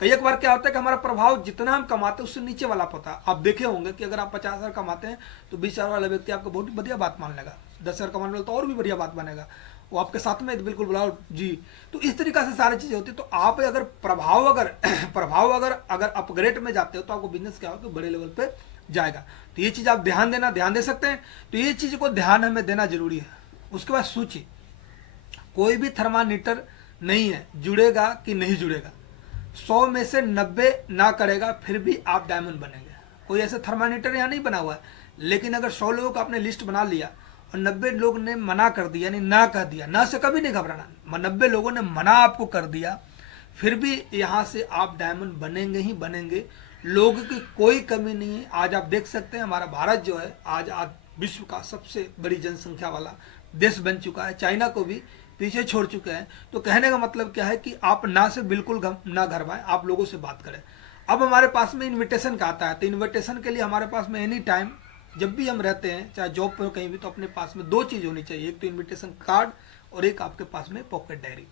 कई एक बार क्या होता है कि हमारा प्रभाव जितना हम कमाते हैं उससे नीचे वाला पता है। आप देखे होंगे कि अगर आप 50,000 कमाते हैं तो 20,000 वाला व्यक्ति आपको बहुत बढ़िया बात मान लेगा, 10,000 कमाने वाला तो और भी बढ़िया बात मानेगा, वो आपके साथ में बिल्कुल बुलाओ जी। तो इस तरीका से सारी चीज़ें होती है। तो आप अगर प्रभाव अगर अपग्रेड में जाते हो तो आपको बिजनेस क्या हो कि बड़े लेवल पे जाएगा। तो ये चीज़ आप ध्यान दे सकते हैं। तो ये चीज़ को ध्यान हमें देना जरूरी है। उसके बाद सूची, कोई भी थर्मामीटर नहीं है जुड़ेगा कि नहीं जुड़ेगा, 100 में से 90 ना करेगा फिर भी आप डायमंड बनेंगे। कोई ऐसा थर्मामीटर यहाँ नहीं बना हुआ है, लेकिन अगर 100 लोगों का आपने लिस्ट बना लिया और 90 लोग ने मना कर दिया, यानी ना कह दिया, ना से कभी नहीं घबराना, 90 लोगों ने मना आपको कर दिया फिर भी यहाँ से आप डायमंड बनेंगे ही बनेंगे। लोगों की कोई कमी नहीं है। आज आप देख सकते हैं हमारा भारत जो है आज विश्व का सबसे बड़ी जनसंख्या वाला देश बन चुका है, चाइना को भी पीछे छोड़ चुके हैं। तो कहने का मतलब क्या है कि आप ना से बिल्कुल ना घरवाएं, आप लोगों से बात करें। अब हमारे पास में इनविटेशन का आता है, तो इनविटेशन के लिए हमारे पास में एनी टाइम जब भी हम रहते हैं, चाहे जॉब पर कहीं भी, तो अपने पास में 2 चीज़ होनी चाहिए, एक तो इनविटेशन कार्ड और एक आपके पास में पॉकेट डायरी।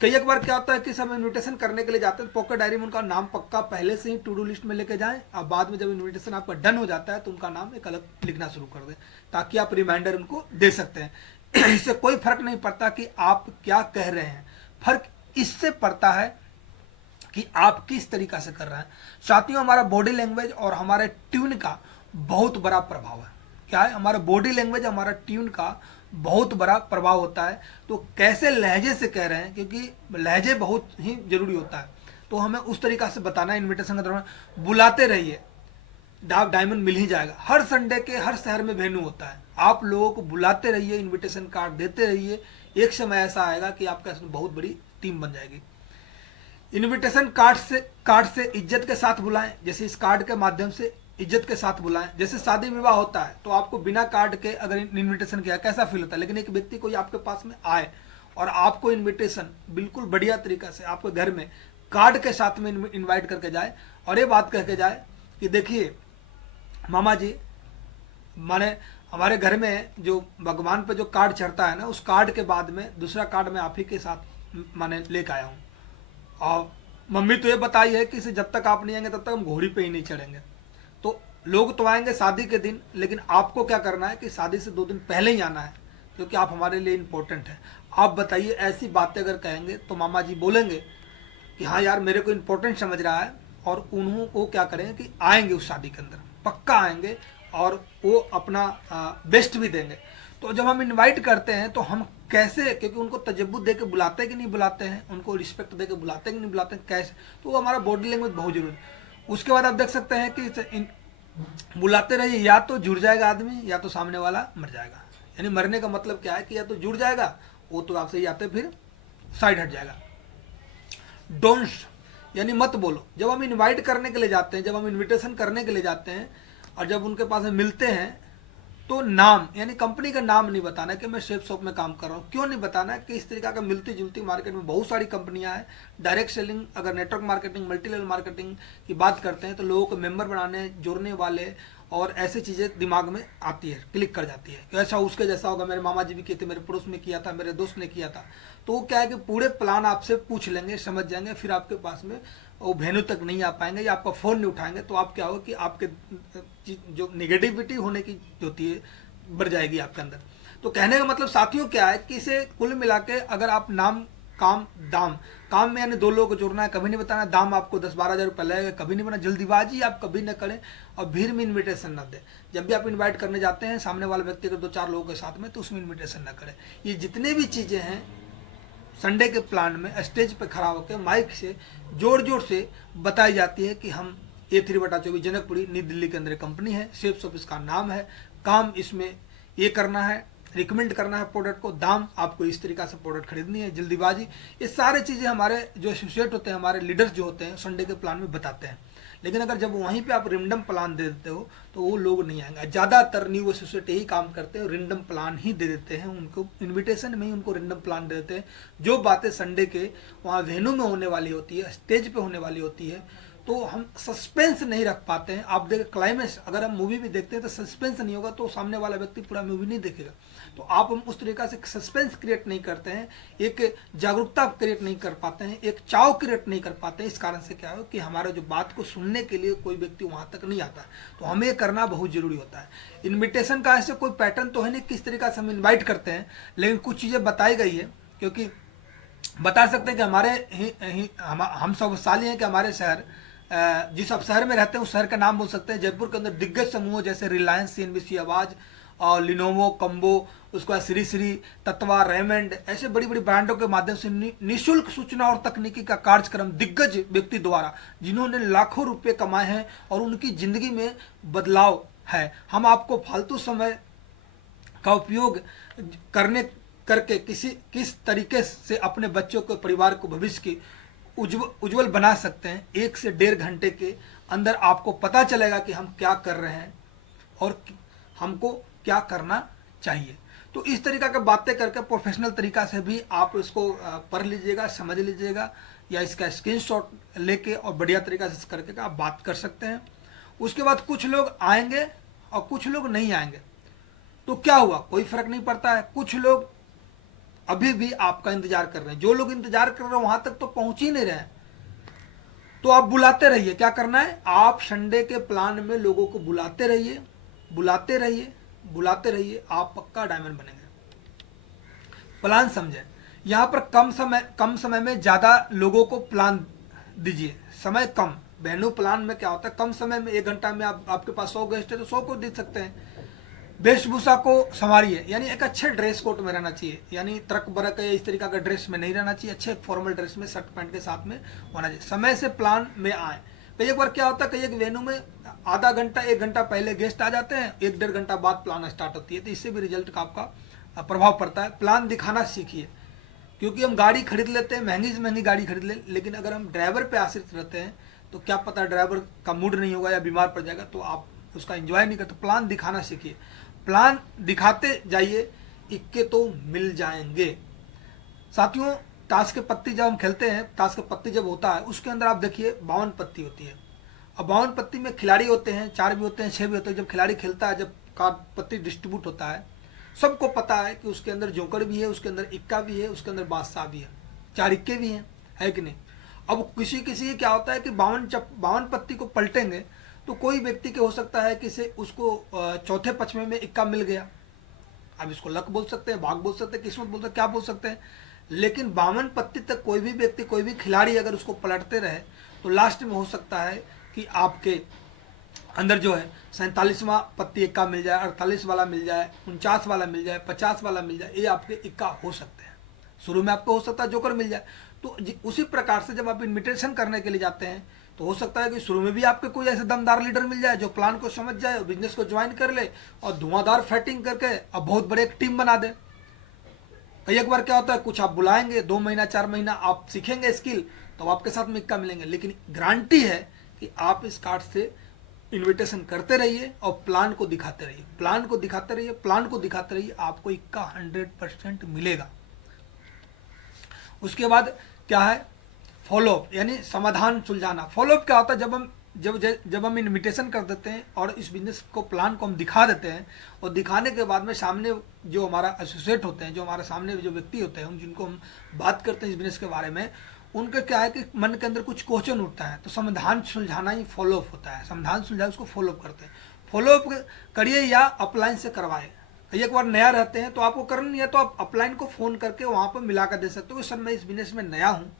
कई एक बार क्या होता है कि सब इनविटेशन करने के लिए जाते हैं, पॉकेट डायरी में उनका नाम पक्का पहले से ही टू डू लिस्ट में लेके जाएं। अब बाद में जब इनविटेशन आपका डन हो जाता है तो उनका नाम एक अलग लिखना शुरू कर दें, ताकि आप रिमाइंडर उनको दे सकते हैं। इससे कोई फर्क नहीं पड़ता कि आप क्या कह रहे हैं, फर्क इससे पड़ता है कि आप किस तरीका से कर रहे हैं। साथियों, हमारा बॉडी लैंग्वेज और हमारे ट्यून का बहुत बड़ा प्रभाव है। क्या है? हमारा बॉडी लैंग्वेज हमारा ट्यून का बहुत बड़ा प्रभाव होता है। तो कैसे लहजे से कह रहे हैं, क्योंकि लहजे बहुत ही जरूरी होता है, तो हमें उस तरीका से बताना है। इन्विटेशन के दौरान बुलाते रहिए, डायमंड मिल ही जाएगा। हर संडे के हर शहर में वेन्यू होता है, आप लोगों को बुलाते रहिए, इन्विटेशन कार्ड देते रहिए। एक समय ऐसा आएगा कि आपका इसमें बहुत बड़ी टीम बन जाएगी। इन्विटेशन कार्ड से इज्जत के साथ बुलाएं, जैसे इस कार्ड के माध्यम से इज्जत के साथ बुलाएं। जैसे शादी विवाह होता है तो आपको बिना कार्ड के अगर इनविटेशन किया कैसा फील होता है, लेकिन एक व्यक्ति कोई आपके पास में आए और आपको इनविटेशन बिल्कुल बढ़िया तरीका से आपके घर में कार्ड के साथ में इनवाइट करके जाए और ये बात कह के जाए कि देखिए मामा जी, माने हमारे घर में जो भगवान पे जो कार्ड चढ़ता है ना, उस कार्ड के बाद में दूसरा कार्ड मैं आप ही के साथ माने लेकर आया हूँ। और मम्मी तो ये बताई है कि इसे जब तक आप नहीं आएंगे तब तक हम घोड़ी पे ही नहीं चढ़ेंगे। तो लोग तो आएंगे शादी के दिन, लेकिन आपको क्या करना है कि शादी से 2 दिन पहले ही आना है, क्योंकि आप हमारे लिए इम्पोर्टेंट हैं। आप बताइए, ऐसी बातें अगर कहेंगे तो मामा जी बोलेंगे कि हाँ यार मेरे को इम्पोर्टेंट समझ रहा है, और उन्होंने वो क्या करेंगे कि आएंगे उस शादी के अंदर, पक्का आएंगे और वो अपना बेस्ट भी देंगे। तो जब हम इनवाइट करते हैं तो हम कैसे, क्योंकि उनको तजब्बुत दे के बुलाते हैं कि नहीं बुलाते हैं, उनको रिस्पेक्ट दे के बुलाते हैं कि नहीं बुलाते हैं, कैसे, तो वो हमारा बॉडी लैंग्वेज बहुत जरूरी है। उसके बाद आप देख सकते हैं कि बुलाते रहिए, या तो जुड़ जाएगा आदमी या तो सामने वाला मर जाएगा। यानी मरने का मतलब क्या है कि या तो जुड़ जाएगा, वो तो आपसे ही आते फिर साइड हट जाएगा। डोंट, यानी मत बोलो। जब हम इनवाइट करने के लिए जाते हैं, जब हम इनविटेशन करने के लिए जाते हैं और जब उनके पास में मिलते हैं तो नाम, यानी कंपनी का नाम नहीं बताना कि मैं शेफ शॉप में काम कर रहा हूँ। क्यों नहीं बताना है कि इस तरीका का मिलती जुलती मार्केट में बहुत सारी कंपनियां हैं। डायरेक्ट सेलिंग, अगर network marketing, multi level marketing की बात करते हैं तो लोगों को मेंबर बनाने, जोड़ने वाले और ऐसी चीज़ें दिमाग में आती है, क्लिक कर जाती है कि ऐसा उसके जैसा होगा, मेरे मामा जी भी किए थे, मेरे पड़ोस में किया था, मेरे दोस्त ने किया था। तो वो क्या है कि पूरे प्लान आपसे पूछ लेंगे, समझ जाएंगे, फिर आपके पास में वो वेन्यू तक नहीं आ पाएंगे या आपका फ़ोन नहीं उठाएंगे। तो आप क्या होगा कि आपके जो निगेटिविटी होने की होती है बढ़ जाएगी आपके अंदर। तो कहने का मतलब साथियों क्या है कि इसे कुल मिला के अगर आप नाम, काम, दाम, काम में यानी 2 लोगों को जोड़ना है, कभी नहीं बताना दाम आपको 10-12 हज़ार रुपये लगेगा, कभी नहीं बना। जल्दीबाजी आप कभी न करें और भीड़ में इन्विटेशन न दें। जब भी आप इनवाइट करने जाते हैं सामने वाले व्यक्ति को 2-4 लोगों के साथ में, तो उसमें इन्विटेशन न करें। ये जितने भी चीज़ें हैं संडे के प्लान में स्टेज पे खड़ा होकर माइक से जोर जोर से बताई जाती है कि हम A3/24 जनकपुरी नई दिल्ली के अंदर कंपनी है, शेफ शॉप इसका नाम है, काम इसमें ये करना है, रिकमेंड करना है प्रोडक्ट को, दाम आपको इस तरीका से प्रोडक्ट खरीदनी है, जल्दीबाजी, ये सारी चीज़ें हमारे जो एसोसिएट होते हैं, हमारे लीडर्स जो होते हैं संडे के प्लान में बताते हैं। लेकिन अगर जब वहीं पे आप रिंडम प्लान दे देते हो तो वो लोग नहीं आएंगे। ज़्यादातर न्यू एसोसिएट यही काम करते हैं, रिंडम प्लान ही दे देते हैं उनको, इन्विटेशन में ही उनको रिंडम प्लान दे देते हैं। जो बातें संडे के वहाँ वेन्यू में होने वाली होती है, स्टेज पे होने वाली होती है, तो हम सस्पेंस नहीं रख पाते हैं। आप देखें क्लाइमेक्स, अगर हम मूवी भी देखते हैं तो सस्पेंस नहीं होगा तो सामने वाला व्यक्ति पूरा मूवी नहीं देखेगा। तो आप हम उस तरीक़ा से सस्पेंस क्रिएट नहीं करते हैं, एक जागरूकता क्रिएट नहीं कर पाते हैं, एक चाव क्रिएट नहीं कर पाते हैं। इस कारण से क्या हो कि हमारा जो बात को सुनने के लिए कोई व्यक्ति वहाँ तक नहीं आता है। तो हमें ये करना बहुत ज़रूरी होता है। इन्विटेशन का ऐसे कोई पैटर्न तो है नहीं किस तरीक़ा से हम इन्वाइट करते हैं, लेकिन कुछ चीज़ें बताई गई है। क्योंकि बता सकते हैं कि हमारे हम सौभाग्यशाली हैं कि हमारे शहर, जिस आप शहर में रहते हैं उस शहर का नाम बोल सकते हैं। जयपुर के अंदर दिग्गज समूह जैसे रिलायंस, CNBC आवाज़ और लिनोवो, कम्बो, उसके बाद श्री श्री, तत्वा, रेमंड, ऐसे बड़ी बड़ी ब्रांडों के माध्यम से निःशुल्क सूचना और तकनीकी का कार्यक्रम दिग्गज व्यक्ति द्वारा, जिन्होंने लाखों रुपए कमाए हैं और उनकी जिंदगी में बदलाव है। हम आपको फालतू समय का उपयोग करके किस तरीके से अपने बच्चों को, परिवार को भविष्य की उज्जवल बना सकते हैं। 1 से 1.5 घंटे के अंदर आपको पता चलेगा कि हम क्या कर रहे हैं और हमको क्या करना चाहिए। तो इस तरीका की बातें करके प्रोफेशनल तरीका से भी आप इसको पढ़ लीजिएगा, समझ लीजिएगा, या इसका स्क्रीनशॉट लेके और बढ़िया तरीका से करके आप बात कर सकते हैं। उसके बाद कुछ लोग आएंगे और कुछ लोग नहीं आएंगे, तो क्या हुआ, कोई फर्क नहीं पड़ता है। कुछ लोग अभी भी आपका इंतजार कर रहे हैं। जो लोग इंतजार कर रहे हैं वहां तक तो पहुंच ही नहीं रहे हैं, तो आप बुलाते रहिए। क्या करना है, आप संडे के प्लान में लोगों को बुलाते रहिए, बुलाते रहिए, बुलाते रहिए, आप पक्का डायमंड बनेंगे। प्लान समझें, यहाँ पर कम समय में ज़्यादा लोगों को प्लान दीजिए। समय कम, वेन्यू प्लान में क्या होता है, कम समय में 1 घंटा में आपके पास 100 गेस्ट है तो 100 को दे सकते हैं। वेशभूषा को संवारिए, यानी एक अच्छे ड्रेस कोड में रहना चाहिए, यानी ट्रक बरक या इस तरीका का ड्रेस में नहीं रहना चाहिए। अच्छे फॉर्मल ड्रेस में, शर्ट पैंट के साथ में होना चाहिए। समय से प्लान में आए। कई एक बार क्या होता है, कई एक वेन्यू में आधा घंटा 1 घंटा पहले गेस्ट आ जाते हैं, 1-1.5 घंटा बाद प्लान स्टार्ट होती है, तो इससे भी रिजल्ट का आपका प्रभाव पड़ता है। प्लान दिखाना सीखिए, क्योंकि हम गाड़ी खरीद लेते हैं, महंगी से महंगी गाड़ी खरीद लें, लेकिन अगर हम ड्राइवर पे आश्रित रहते हैं तो क्या पता ड्राइवर का मूड नहीं होगा या बीमार पड़ जाएगा, तो आप उसका एंजॉय नहीं करते। प्लान दिखाना सीखिए, प्लान दिखाते जाइए, इक्के तो मिल जाएंगे। साथियों, ताश के पत्ती जब हम खेलते हैं, ताश के पत्ती जब होता है उसके अंदर आप देखिए 52 पत्ती होती है। अब 52 पत्ती में खिलाड़ी होते हैं, 4 भी होते हैं, 6 भी होते हैं। जब खिलाड़ी खेलता है, जब पत्ती डिस्ट्रीब्यूट होता है, सबको पता है कि उसके अंदर जोकर भी है, उसके अंदर इक्का भी है, उसके अंदर बादशाह भी है, 4 इक्के भी हैं, है कि नहीं। अब किसी क्या होता है कि 52 पत्ती को पलटेंगे तो कोई व्यक्ति के हो सकता है कि से उसको चौथे पचमे में इक्का मिल गया। अब इसको लक बोल सकते हैं, भाग बोल सकते हैं, किस्मत बोल सकते हैं, क्या बोल सकते हैं, लेकिन 52 पत्ती तक कोई भी व्यक्ति, कोई भी खिलाड़ी अगर उसको पलटते रहे तो लास्ट में हो सकता है कि आपके अंदर जो है 47वां पत्ती इक्का मिल जाए, 48 वाला मिल जाए, 49 वाला मिल जाए, 50 वाला मिल जाए, ये आपके इक्का हो सकते हैं। शुरू में आपको हो सकता है जोकर मिल जाए। तो उसी प्रकार से जब आप इन्विटेशन करने के लिए जाते हैं तो हो सकता है कि शुरू में भी आपके कोई ऐसे दमदार लीडर मिल जाए जो प्लान को समझ जाए और बिजनेस को ज्वाइन कर ले और धुआंधार फाइटिंग करके अब बहुत बड़े एक टीम बना दे। कई एक बार क्या होता है, कुछ आप बुलाएंगे, 2 महीना 4 महीना आप सीखेंगे स्किल, तो आपके साथ में इक्का मिलेंगे, लेकिन गारंटी है कि आप इस कार्ड से इन्विटेशन करते रहिए और प्लान को दिखाते रहिए, प्लान को दिखाते रहिए, प्लान को दिखाते रहिए, आपको इक्का 100% मिलेगा। उसके बाद क्या है, फॉलोअप, यानी समाधान सुलझाना। फॉलोअप क्या होता है, जब हम इन्विटेशन कर देते हैं और इस बिजनेस को, प्लान को हम दिखा देते हैं और दिखाने के बाद में सामने जो हमारा एसोसिएट होते हैं, जो हमारे सामने जो व्यक्ति होते हैं, जिनको हम बात करते हैं इस बिजनेस के बारे में, उनका क्या है कि मन के अंदर कुछ क्वेश्चन उठता है, तो समाधान सुलझाना ही फॉलोअप होता है। समाधान सुलझाए उसको फॉलोअप करते हैं। फॉलोअप करिए या अपलाइन से करवाए। एक बार नया रहते हैं तो आपको करना नहीं है तो आप अपलाइन को फ़ोन करके वहाँ पर मिला कर दे सकते हो, सर मैं इस बिजनेस में नया हूँ,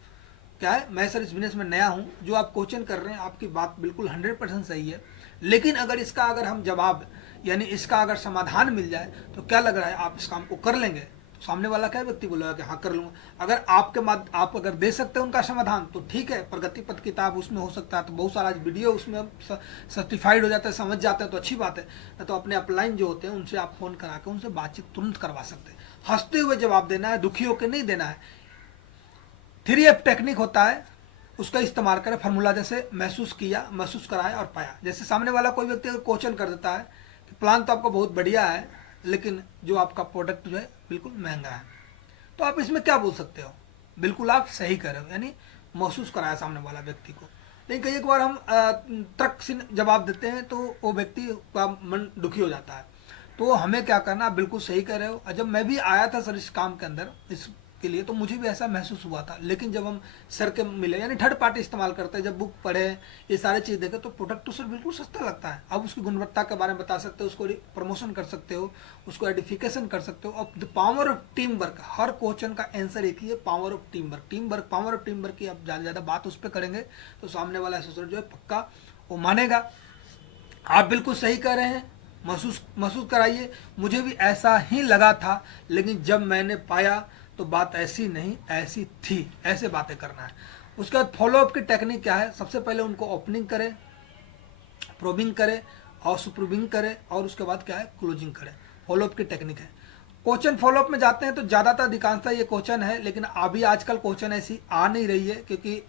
क्या है, मैं सर इस बिजनेस में नया हूँ, जो आप क्वेश्चन कर रहे हैं आपकी बात बिल्कुल 100% सही है, लेकिन अगर हम जवाब, यानी इसका अगर समाधान मिल जाए तो क्या लग रहा है आप इस काम को कर लेंगे। तो सामने वाला क्या व्यक्ति बोलेगा कि हाँ कर लूँगा। अगर आप अगर दे सकते हैं उनका समाधान तो ठीक है, प्रगति पथ किताब उसमें हो सकता है, तो बहुत सारा वीडियो उसमें सर्टिफाइड हो जाता है, समझ जाते हैं तो अच्छी बात है। न तो अपने अपलाइन जो होते हैं उनसे आप फ़ोन करा के उनसे बातचीत तुरंत करवा सकते हैं। हंसते हुए जवाब देना है, दुखी होकर नहीं देना है। 3F टेक्निक होता है, उसका इस्तेमाल करें। फार्मूला जैसे महसूस किया, महसूस कराया और पाया। जैसे सामने वाला कोई व्यक्ति अगर क्वेश्चन कर देता है कि प्लान तो आपका बहुत बढ़िया है, लेकिन जो आपका प्रोडक्ट जो है बिल्कुल महंगा है, तो आप इसमें क्या बोल सकते हो। बिल्कुल आप सही कर रहे हो, यानी महसूस कराया सामने वाला व्यक्ति को। लेकिन कई एक बार हम तर्क से जवाब देते हैं तो वो व्यक्ति का मन दुखी हो जाता है। तो हमें क्या करना, आप बिल्कुल सही कह रहे हो। और जब मैं भी आया था सर इस काम के अंदर इसके लिए, तो मुझे भी ऐसा महसूस हुआ था। लेकिन जब हम सर के मिले, यानी थर्ड पार्टी इस्तेमाल करते हैं, जब बुक पढ़े, ये सारी चीज़ देखे, तो प्रोडक्ट तो सर बिल्कुल सस्ता लगता है। आप उसकी गुणवत्ता के बारे में बता सकते हो, उसको प्रमोशन कर सकते हो, उसको एडिफिकेशन कर सकते हो। और the power of team work, her question का आंसर एक ही है, power of team work. Power of team work की आप ज़्यादा ज़्यादा बात उस पर करेंगे तो सामने वाला एसोसिएट जो है पक्का वो मानेगा। आप बिल्कुल सही कह रहे हैं, महसूस कराइए। मुझे भी ऐसा ही लगा था, लेकिन जब मैंने पाया तो बात ऐसी नहीं, ऐसी थी। ऐसे बातें करना है। उसके बाद फॉलोअप की टेक्निक क्या है, सबसे पहले उनको ओपनिंग करें, प्रोबिंग करें और सुप्रूविंग करें, और उसके बाद क्या है, क्लोजिंग करें। फॉलोअप की टेक्निक है। क्वेश्चन फॉलोअप में जाते हैं तो ज़्यादातर अधिकांशतः ये क्वेश्चन है, लेकिन अभी आजकल क्वेश्चन ऐसी आ नहीं रही है, क्योंकि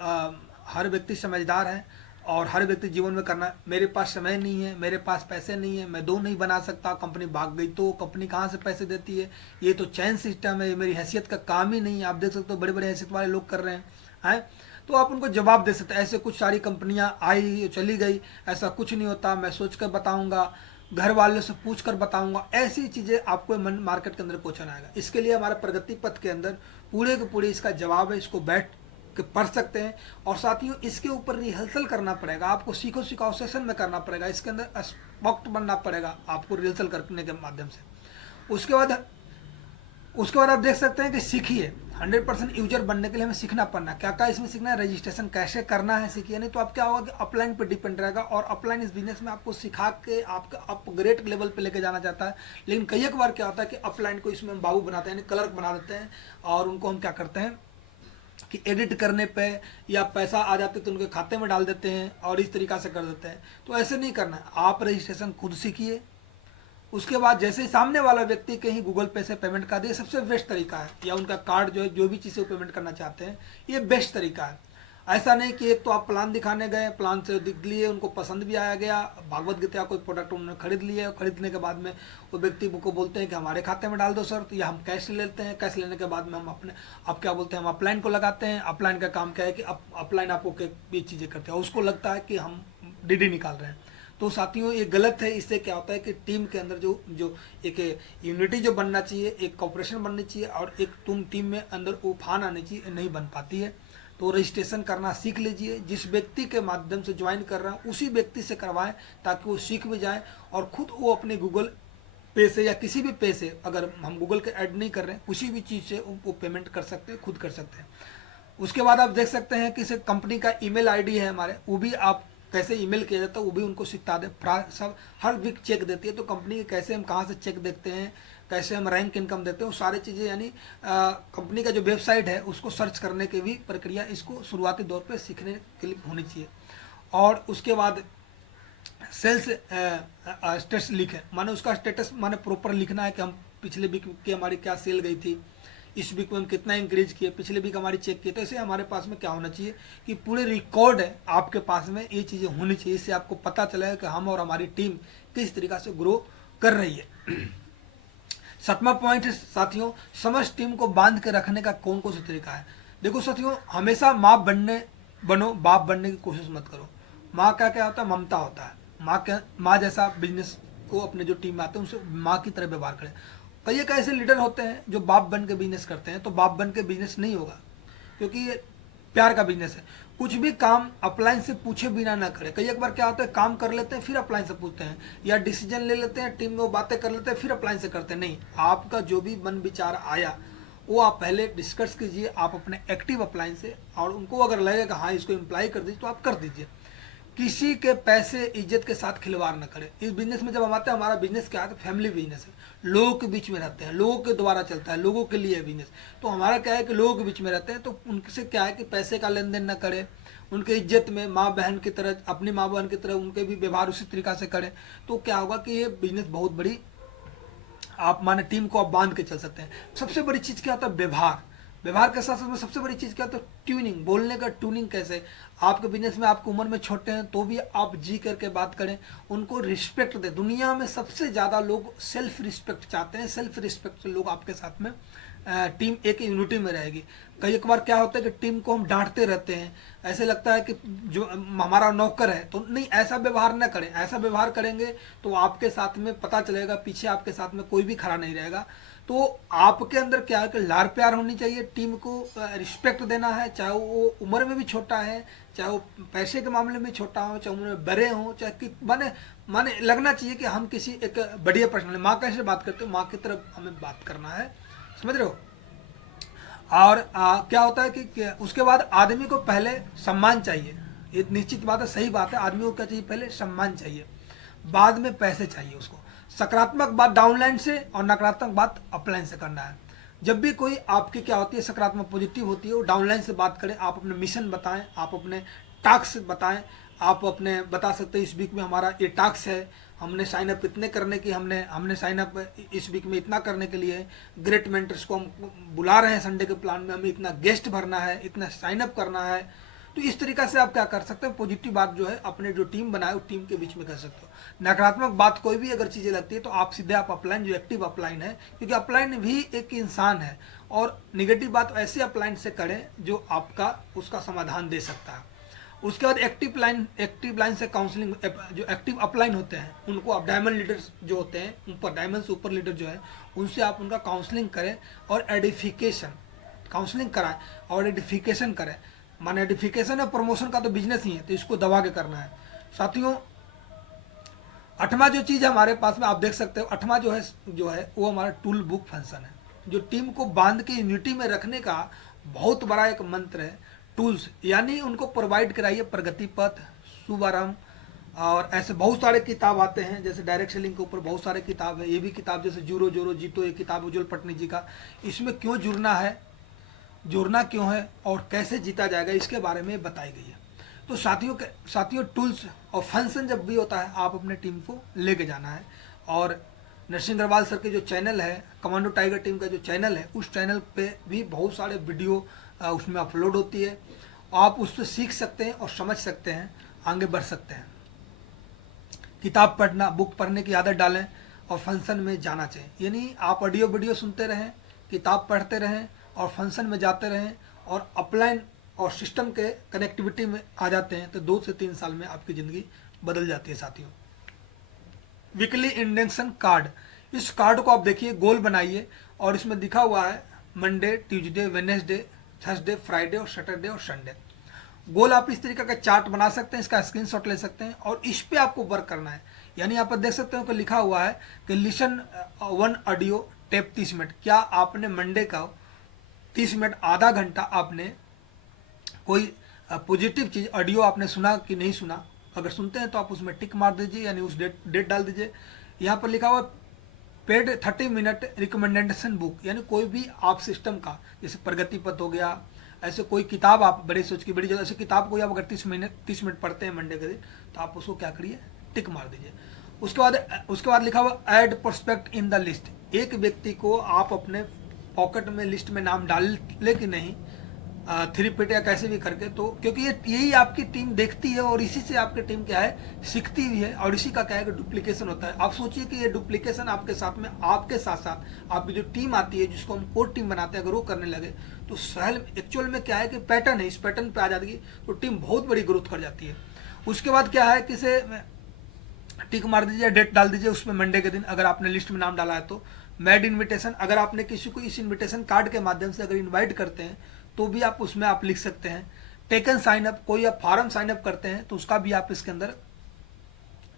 हर व्यक्ति समझदार है और हर व्यक्ति जीवन में करना, मेरे पास समय नहीं है, मेरे पास पैसे नहीं है, मैं 2 नहीं बना सकता, कंपनी भाग गई तो कंपनी कहाँ से पैसे देती है, ये तो चैन सिस्टम है, ये मेरी हैसियत का काम ही नहीं है। आप देख सकते हो बड़े बड़े हैसियत वाले लोग कर रहे हैं। तो आप उनको जवाब दे सकते हैं, ऐसे कुछ सारी कंपनियां आई चली गई, ऐसा कुछ नहीं होता, मैं सोच कर बताऊंगा, घर वालों से पूछ कर बताऊंगा। ऐसी चीज़ें आपको मार्केट के अंदर क्वेश्चन आएगा। इसके लिए हमारे प्रगति पथ के अंदर पूरे के पूरे इसका जवाब है, इसको बैठ के पढ़ सकते हैं। और साथियों इसके ऊपर रिहर्सल करना पड़ेगा, आपको सीखो सिखाओ सेशन में करना पड़ेगा, इसके अंदर एक्सपर्ट बनना पड़ेगा आपको रिहर्सल करने के माध्यम से। उसके बाद आप देख सकते हैं कि सीखिए। 100% यूजर बनने के लिए हमें सीखना पड़ना। क्या क्या इसमें सीखना है, रजिस्ट्रेशन कैसे करना है सीखिए, नहीं तो आप क्या होगा कि अपलाइन पे डिपेंड रहेगा। और अपलाइन इस बिजनेस में आपको सिखा के आपका अपग्रेड लेवल पे लेके जाना चाहता है। लेकिन कई एक बार क्या होता है कि अपलाइन को इसमें हम बाबू बनाते हैं, यानी क्लर्क बना देते हैं, और उनको हम क्या करते हैं कि एडिट करने पे या पैसा आ जाते तो उनके खाते में डाल देते हैं और इस तरीक़ा से कर देते हैं। तो ऐसे नहीं करना है, आप रजिस्ट्रेशन खुद सीखिए। उसके बाद जैसे ही सामने वाला व्यक्ति कहीं गूगल पे से पेमेंट कर दे, सबसे बेस्ट तरीका है, या उनका कार्ड जो है, जो भी चीज़ से पेमेंट करना चाहते हैं, ये बेस्ट तरीका है। ऐसा नहीं कि एक तो आप प्लान दिखाने गए, प्लान से दिख लिए, उनको पसंद भी आया गया, भागवत गीता कोई प्रोडक्ट उन्होंने खरीद लिया, खरीदने के बाद में वो व्यक्ति को बोलते हैं कि हमारे खाते में डाल दो सर, तो या हम कैश लेते हैं, कैश लेने के बाद में हम अपने आप क्या बोलते हैं, हम अपलाइन को लगाते हैं। अपलाइन का काम क्या है कि अपलाइन आपको ये चीज़ें करते हैं, उसको लगता है कि हम डीडी निकाल रहे हैं। तो साथियों ये गलत है। इससे क्या होता है कि टीम के अंदर जो एक यूनिटी जो बनना चाहिए, एक कॉपरेशन बननी चाहिए, और एक टीम में अंदर उफान आनी चाहिए, नहीं बन पाती है। तो रजिस्ट्रेशन करना सीख लीजिए। जिस व्यक्ति के माध्यम से ज्वाइन कर रहा है उसी व्यक्ति से करवाएं, ताकि वो सीख भी जाए और खुद वो अपने गूगल पे से या किसी भी पे से, अगर हम गूगल के ऐड नहीं कर रहे हैं, किसी भी चीज़ से वो पेमेंट कर सकते हैं, खुद कर सकते हैं। उसके बाद आप देख सकते हैं कि कंपनी का ईमेल आईडी है हमारे, वो भी आप कैसे ईमेल किया जाता है वो भी उनको सिखा दें। सब हर वीक चेक देती है, तो कंपनी के कैसे हम कहाँ से चेक देखते हैं, कैसे हम रैंक इनकम देते हैं, वो सारी चीज़ें, यानी कंपनी का जो वेबसाइट है उसको सर्च करने की भी प्रक्रिया इसको शुरुआती दौर पे सीखने के लिए होनी चाहिए। और उसके बाद सेल्स स्टेटस लिखें, माने उसका स्टेटस माने प्रॉपर लिखना है कि हम पिछले वीक की हमारी क्या सेल गई थी, इस वीक में हम कितना इंक्रीज किए, पिछले वीक हमारी चेक किए। तो ऐसे हमारे पास में क्या होना चाहिए कि पूरे रिकॉर्ड है आपके पास में, ये चीज़ें होनी चाहिए। इससे आपको पता चलेगा कि हम और हमारी टीम किस तरीक़ा से ग्रो कर रही है। 7वां पॉइंट है साथियों, समस्त टीम को बांध के रखने का कौन कौन सा तरीका है। देखो साथियों, हमेशा माँ बनो, बाप बनने की कोशिश मत करो। माँ का क्या होता है, ममता होता है। माँ जैसा बिजनेस को अपने जो टीम में आते हैं उनसे माँ की तरह व्यवहार करें। कई एक ऐसे लीडर होते हैं जो बाप बन के बिजनेस करते हैं, तो बाप बन के बिजनेस नहीं होगा, क्योंकि ये प्यार का बिजनेस है। कुछ भी काम अपलाइन से पूछे बिना ना करें। कई एक बार क्या होता है, काम कर लेते हैं फिर अपलाइन से पूछते हैं, या डिसीजन ले लेते हैं टीम में, वो बातें कर लेते हैं फिर अपलाइन से करते हैं। नहीं, आपका जो भी मन विचार आया वो आप पहले डिस्कस कीजिए, आप अपने एक्टिव अपलाइन से, और उनको अगर लगेगा हाँ इसको इम्प्लाई कर दीजिए तो आप कर दीजिए। किसी के पैसे इज्जत के साथ खिलवाड़ न करें। इस बिजनेस में जब हम आते हैं, हमारा बिजनेस क्या है, फैमिली बिजनेस है, लोगों के बीच में रहते हैं, लोगों के द्वारा चलता है, लोगों के लिए बिजनेस। तो हमारा क्या है कि लोगों के बीच में रहते हैं, तो उनसे क्या है कि पैसे का लेन देन न करें, उनके इज्जत में माँ बहन की तरह, अपनी माँ बहन की तरह उनके भी व्यवहार उसी तरीक़ा से करें। तो क्या होगा कि ये बिजनेस बहुत बड़ी, आप माने टीम को आप बांध के चल सकते हैं। सबसे बड़ी चीज़ क्या होता है, व्यवहार के साथ साथ में सबसे बड़ी चीज़ क्या होता है, ट्यूनिंग, बोलने का ट्यूनिंग। कैसे आपके बिजनेस में आपकी उम्र में छोटे हैं तो भी आप जी करके बात करें, उनको रिस्पेक्ट दें। दुनिया में सबसे ज़्यादा लोग सेल्फ रिस्पेक्ट चाहते हैं, सेल्फ रिस्पेक्ट लोग आपके साथ में टीम एक यूनिटी में रहेगी। कई एक बार क्या होता है कि टीम को हम डांटते रहते हैं, ऐसे लगता है कि जो हमारा नौकर है, तो नहीं, ऐसा व्यवहार न करें। ऐसा व्यवहार करेंगे तो आपके साथ में पता चलेगा पीछे आपके साथ में कोई भी खड़ा नहीं रहेगा। तो आपके अंदर क्या है कि लाड़ प्यार होनी चाहिए, टीम को रिस्पेक्ट देना है, चाहे वो उम्र में भी छोटा है, चाहे वो पैसे के मामले में छोटा हो, चाहे उम्र में बड़े हों, चाहे कि माने माने लगना चाहिए कि हम किसी एक बढ़िया पर्सन, माँ कैसे बात करते हो, माँ की तरफ हमें बात करना है, समझ रहे हो। और क्या होता है कि उसके बाद आदमी को पहले सम्मान चाहिए। ये निश्चित बात है, सही बात है, आदमी को क्या चाहिए, पहले सम्मान चाहिए, बाद में पैसे चाहिए उसको। सकारात्मक बात डाउनलाइन से और नकारात्मक बात अपलाइन से करना है। जब भी कोई आपकी क्या होती है सकारात्मक पॉजिटिव होती है, वो डाउनलाइन से बात करें, आप अपने मिशन बताएं, आप अपने टास्क बताएं, आप अपने बता सकते हैं इस वीक में हमारा ये टास्क है, हमने साइन अप इतने करने की, हमने साइन अप इस वीक में इतना करने के लिए, ग्रेट मेंटर्स को हम बुला रहे हैं संडे के प्लान में, हमें इतना गेस्ट भरना है, इतना साइन अप करना है। तो इस तरीका से आप क्या कर सकते हैं, पॉजिटिव बात जो है अपने जो टीम बनाए उस टीम के बीच में कर सकते हो। नकारात्मक बात कोई भी अगर चीज़ें लगती है तो आप सीधे आप अपलाइन, जो एक्टिव अपलाइन है, क्योंकि अपलाइन भी एक इंसान है, और निगेटिव बात ऐसे अपलाइन से करें जो आपका उसका समाधान दे सकता है। उसके बाद एक्टिव लाइन से काउंसलिंग, जो एक्टिव अपलाइन होते हैं उनको आप डायमंड लीडर्स जो होते हैं, ऊपर डायमंड से ऊपर लीडर जो है, उनसे आप उनका काउंसलिंग करें और एडिफिकेशन, काउंसलिंग कराएं और एडिफिकेशन करें। माने एडिफिकेशन और प्रमोशन का तो बिजनेस ही है, तो इसको दबा के करना है। साथियों, 8वां जो चीज़ है हमारे पास में, आप देख सकते हो 8वां जो है वो हमारा टूल बुक फंक्शन है, जो टीम को बांध के यूनिटी में रखने का बहुत बड़ा एक मंत्र है। टूल्स यानी उनको प्रोवाइड कराइए, प्रगति पथ, शुभारंभ, और ऐसे बहुत सारे किताब आते हैं, जैसे डायरेक्ट सेलिंग के ऊपर बहुत सारे किताब है। ये भी किताब जैसे जुड़ो जोरो जीतो, ये किताब उज्जवल पटनी जी का, इसमें क्यों जुड़ना है, जुड़ना क्यों है और कैसे जीता जाएगा, इसके बारे में बताई गई है। तो साथियों टूल्स और फंक्शन जब भी होता है, आप अपने टीम को लेके जाना है। और नरसिंह अग्रवाल सर के जो चैनल है, कमांडो टाइगर टीम का जो चैनल है, उस चैनल पे भी बहुत सारे वीडियो उसमें अपलोड होती है, आप उससे सीख सकते हैं और समझ सकते हैं, आगे बढ़ सकते हैं। किताब पढ़ना, बुक पढ़ने की आदत डालें और फंक्शन में जाना चाहिए, यानी आप ऑडियो वीडियो सुनते रहें, किताब पढ़ते रहें और फंक्शन में जाते रहें, और अपलाइन और सिस्टम के कनेक्टिविटी में आ जाते हैं, तो 2 से 3 साल में आपकी ज़िंदगी बदल जाती है। साथियों, वीकली इंडेंशन कार्ड, इस कार्ड को आप देखिए, गोल बनाइए, और इसमें लिखा हुआ है Monday, Tuesday, Wednesday, Thursday, Friday और सैटरडे और संडे। गोल आप इस तरीके का चार्ट बना सकते हैं, इसका स्क्रीनशॉट ले सकते हैं, और इस पे आपको वर्क करना है। यानी यहाँ पर देख सकते हो कि लिखा हुआ है कि लिसन 1 ऑडियो टेप 30 मिनट। क्या आपने मंडे का 30 मिनट, आधा घंटा आपने कोई पॉजिटिव चीज़ ऑडियो आपने सुना कि नहीं सुना? अगर सुनते हैं तो आप उसमें टिक मार दीजिए, यानी उस डेट डाल दीजिए। यहाँ पर लिखा हुआ पेड 30 मिनट रिकमेंडेशन बुक, यानी कोई भी आप सिस्टम का, जैसे प्रगति पथ हो गया, ऐसे कोई किताब आप बड़े सोच की बड़ी जगह, ऐसे किताब कोई आप अगर 30 मिनट पढ़ते हैं मंडे के दिन, तो आप उसको क्या करिए, टिक मार दीजिए। उसके बाद लिखा हुआ add prospect in the list. एक व्यक्ति को आप अपने पॉकेट में लिस्ट में नाम डाल ले कि नहीं, 3 फीट या कैसे भी करके, तो क्योंकि यही आपकी टीम देखती है, और इसी से आपकी टीम क्या है, सीखती भी है, और इसी का क्या है कि डुप्लीकेशन होता है। आप सोचिए कि ये डुप्लीकेशन आपके साथ में, आपके साथ साथ आपकी जो टीम आती है, जिसको हम कोर टीम बनाते हैं, अगर वो करने लगे तो सहल एक्चुअल में क्या है कि पैटर्न है, इस पैटर्न पे आ जाती है, तो टीम बहुत बड़ी ग्रोथ कर जाती है। उसके बाद क्या है, किसे टिक मार दीजिए, डेट डाल दीजिए उसमें मंडे के दिन, अगर आपने लिस्ट में नाम डाला है तो। मैड इन्विटेशन, अगर आपने किसी को इस इन्विटेशन कार्ड के माध्यम से अगर इन्वाइट करते हैं तो भी आप उसमें आप लिख सकते हैं। टेकन साइन अप, कोई आप फॉर्म साइन अप करते हैं तो उसका भी आप इसके अंदर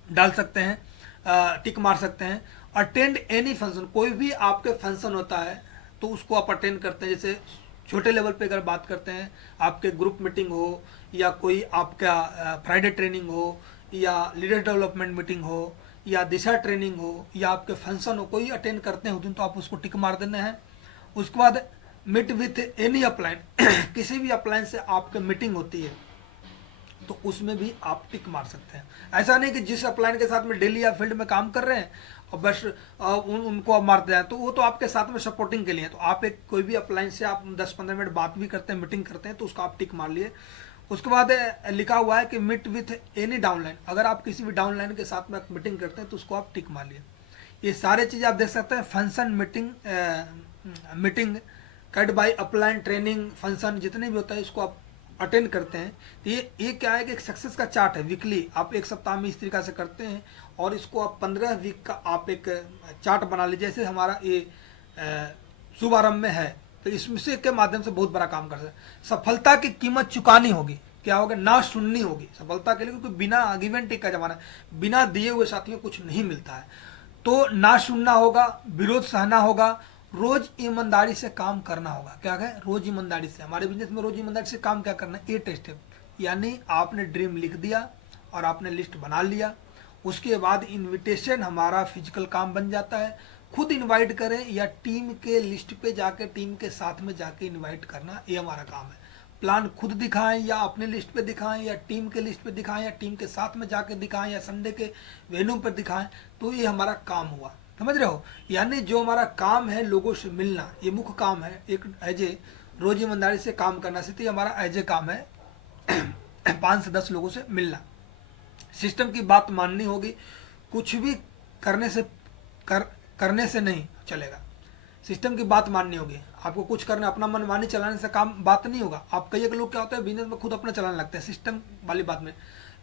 डाल सकते हैं, टिक मार सकते हैं। अटेंड एनी फंक्शन, कोई भी आपके फंक्शन होता है तो उसको आप अटेंड करते हैं। जैसे छोटे लेवल पे अगर बात करते हैं, आपके ग्रुप मीटिंग हो, या कोई आपका फ्राइडे ट्रेनिंग हो, या लीडर डेवलपमेंट मीटिंग हो, या दिशा ट्रेनिंग हो, या आपके फंक्शन हो, कोई अटेंड करते हैं उस दिन, तो आप उसको टिक मार देना है। उसके बाद मीट विथ एनी अपलाइन, किसी भी अपलाइन से आपकी मीटिंग होती है तो उसमें भी आप टिक मार सकते हैं। ऐसा नहीं कि जिस अपलाइन के साथ में डेली या फील्ड में काम कर रहे हैं और बस उनको आप मारते हैं, तो वो तो आपके साथ में सपोर्टिंग के लिए है। तो आप एक कोई भी अपलाइन से आप 10-15 मिनट बात भी करते हैं, मीटिंग करते हैं, तो उसका आप टिक मार लिए। उसके बाद लिखा हुआ है कि मीट विथ एनी डाउनलाइन, अगर आप किसी भी डाउनलाइन के साथ में मीटिंग करते हैं तो उसको आप टिक मार लिए। ये सारे चीज़ आप देख सकते हैं function meeting meeting cut by upline training function जितने भी होता है इसको आप अटेंड करते हैं, तो ये क्या है कि एक सक्सेस का चार्ट है वीकली, आप एक सप्ताह में इस तरीक़ा से करते हैं और इसको आप 15 वीक का आप एक चार्ट बना लीजिए। जैसे हमारा ये शुभारंभ में है तो इसमें से के माध्यम से बहुत बड़ा काम कर सकते हैं। सफलता की कीमत चुकानी होगी, क्या होगा, ना सुननी होगी सफलता के लिए, क्योंकि बिना गिव एंड टेक का जमाना है, बिना दिए हुए साथियों कुछ नहीं मिलता है। तो ना सुनना होगा, विरोध सहना होगा, रोज ईमानदारी से काम करना होगा। क्या है, रोज ईमानदारी से, हमारे बिजनेस में रोज ईमानदारी से काम क्या करना है, 8 स्टेप, यानी आपने ड्रीम लिख दिया और आपने लिस्ट बना लिया, उसके बाद इनविटेशन हमारा फिजिकल काम बन जाता है। खुद इनवाइट करें या टीम के लिस्ट पे जाके टीम के साथ में जाके इनवाइट करना, ये हमारा काम है। प्लान खुद दिखाएं या अपने लिस्ट पे दिखाएं या टीम के लिस्ट पे दिखाएं या टीम के साथ में जाके दिखाएं या संडे के वेन्यू पर दिखाएं, तो ये हमारा काम हुआ। समझ रहे हो, यानी जो हमारा काम है लोगों से मिलना, ये मुख्य काम है। एक एज ए रोज ईमानदारी से काम करना से हमारा एज ए काम है 5 से 10 लोगों से मिलना। सिस्टम की बात माननी होगी, कुछ भी करने से नहीं चलेगा, सिस्टम की बात माननी होगी। आपको कुछ करना, अपना मनमानी चलाने से काम बात नहीं होगा। आप कई एक लोग क्या होता है बिजनेस में खुद अपना चलाने लगते हैं, सिस्टम वाली बात में।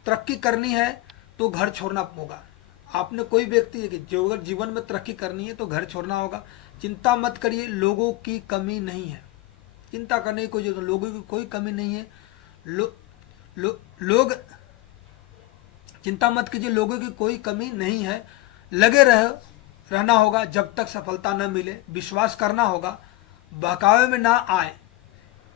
तरक्की करनी है तो घर छोड़ना होगा। आपने कोई व्यक्ति है कि जो अगर जीवन में तरक्की करनी है तो घर छोड़ना होगा। चिंता मत करिए, लोगों की कमी नहीं है, चिंता करने की कोई जरूरत, लोगों की कोई कमी नहीं है। लोग चिंता मत कीजिए, लोगों की कोई कमी नहीं है। लगे रहना होगा जब तक सफलता न मिले, विश्वास करना होगा, बहकावे में ना आए,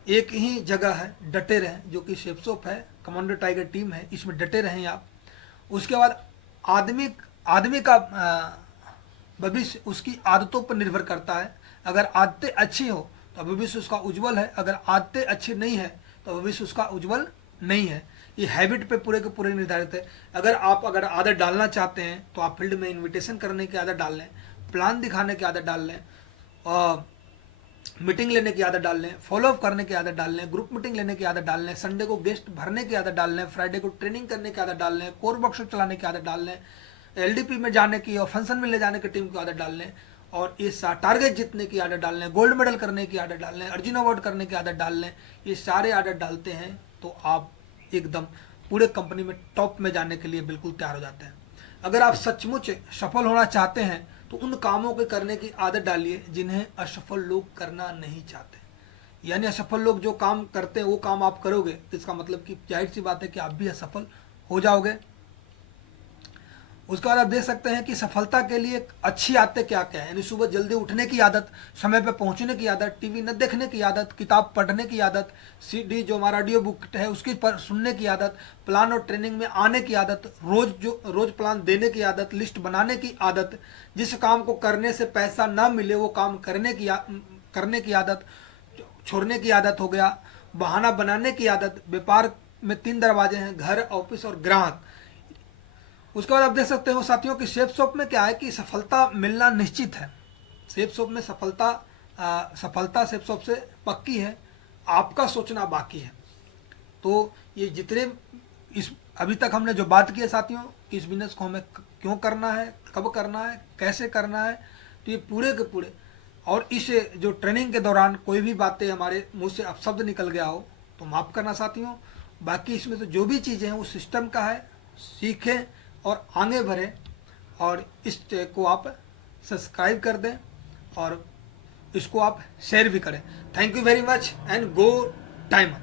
एक ही जगह है, डटे रहें, जो कि शेपसोप है, कमांडो टाइगर टीम है, इसमें डटे रहें आप। उसके बाद आदमी का भविष्य उसकी आदतों पर निर्भर करता है। अगर आदतें अच्छी हो तो भविष्य उसका उज्जवल है, अगर आदतें अच्छी नहीं है तो भविष्य उसका उज्जवल नहीं है। ये हैबिट पे पूरे के पूरे निर्धारित है। अगर आदत डालना चाहते हैं तो आप फील्ड में इनविटेशन करने की आदत डाल लें, प्लान दिखाने की आदत डाल लें, और मीटिंग लेने की आदत डाल लें, फॉलोअप करने की आदत डाल लें, ग्रुप मीटिंग लेने की आदत डाल लें, संडे को गेस्ट भरने की आदत डाल लें, फ्राइडे को ट्रेनिंग करने की आदत डाल लें, कोर वर्कशॉप चलाने की आदत डाल लें, LDP में जाने की और फंक्शन में ले जाने की टीम की आदत डाल लें, और ये टारगेट जीतने की आदत डाल लें, गोल्ड मेडल करने की आदत डाल लें, अर्जुन अवार्ड करने की आदत डाल लें। ये सारे आदत डालते हैं तो आप एकदम पूरे कंपनी में टॉप में जाने के लिए बिल्कुल तैयार हो जाते हैं। अगर आप सचमुच सफल होना चाहते हैं तो उन कामों के करने की आदत डालिए जिन्हें असफल लोग करना नहीं चाहते। यानी असफल लोग जो काम करते हैं वो काम आप करोगे तो इसका मतलब कि जाहिर सी बात है कि आप भी असफल हो जाओगे। उसके बाद आप देख सकते हैं कि सफलता के लिए अच्छी आदतें क्या क्या है, यानी सुबह जल्दी उठने की आदत, समय पर पहुंचने की आदत, टीवी न देखने की आदत, किताब पढ़ने की आदत, CD जो हमारा ऑडियो बुक है उसकी पर सुनने की आदत, प्लान और ट्रेनिंग में आने की आदत, रोज प्लान देने की आदत, लिस्ट बनाने की आदत, जिस काम को करने से पैसा ना मिले वो काम करने की आदत, छोड़ने की आदत हो गया, बहाना बनाने की आदत। व्यापार में 3 दरवाजे हैं, घर, ऑफिस और ग्राहक। उसके बाद आप देख सकते हो साथियों कि शेपसोप में क्या है कि सफलता मिलना निश्चित है। शेपसोप में सफलता शेपसोप से पक्की है, आपका सोचना बाकी है। तो ये जितने अभी तक हमने जो बात की है साथियों कि इस बिजनेस को हमें क्यों करना है, कब करना है, कैसे करना है, तो ये पूरे के पूरे, और इस जो ट्रेनिंग के दौरान कोई भी बातें हमारे मुंह से अपशब्द निकल गया हो तो माफ़ करना साथियों। बाकी इसमें तो जो भी चीज़ें हैं वो सिस्टम का है, सीखें और आगे बढ़ें, और इस को आप सब्सक्राइब कर दें और इसको आप शेयर भी करें। Thank you very much and go time.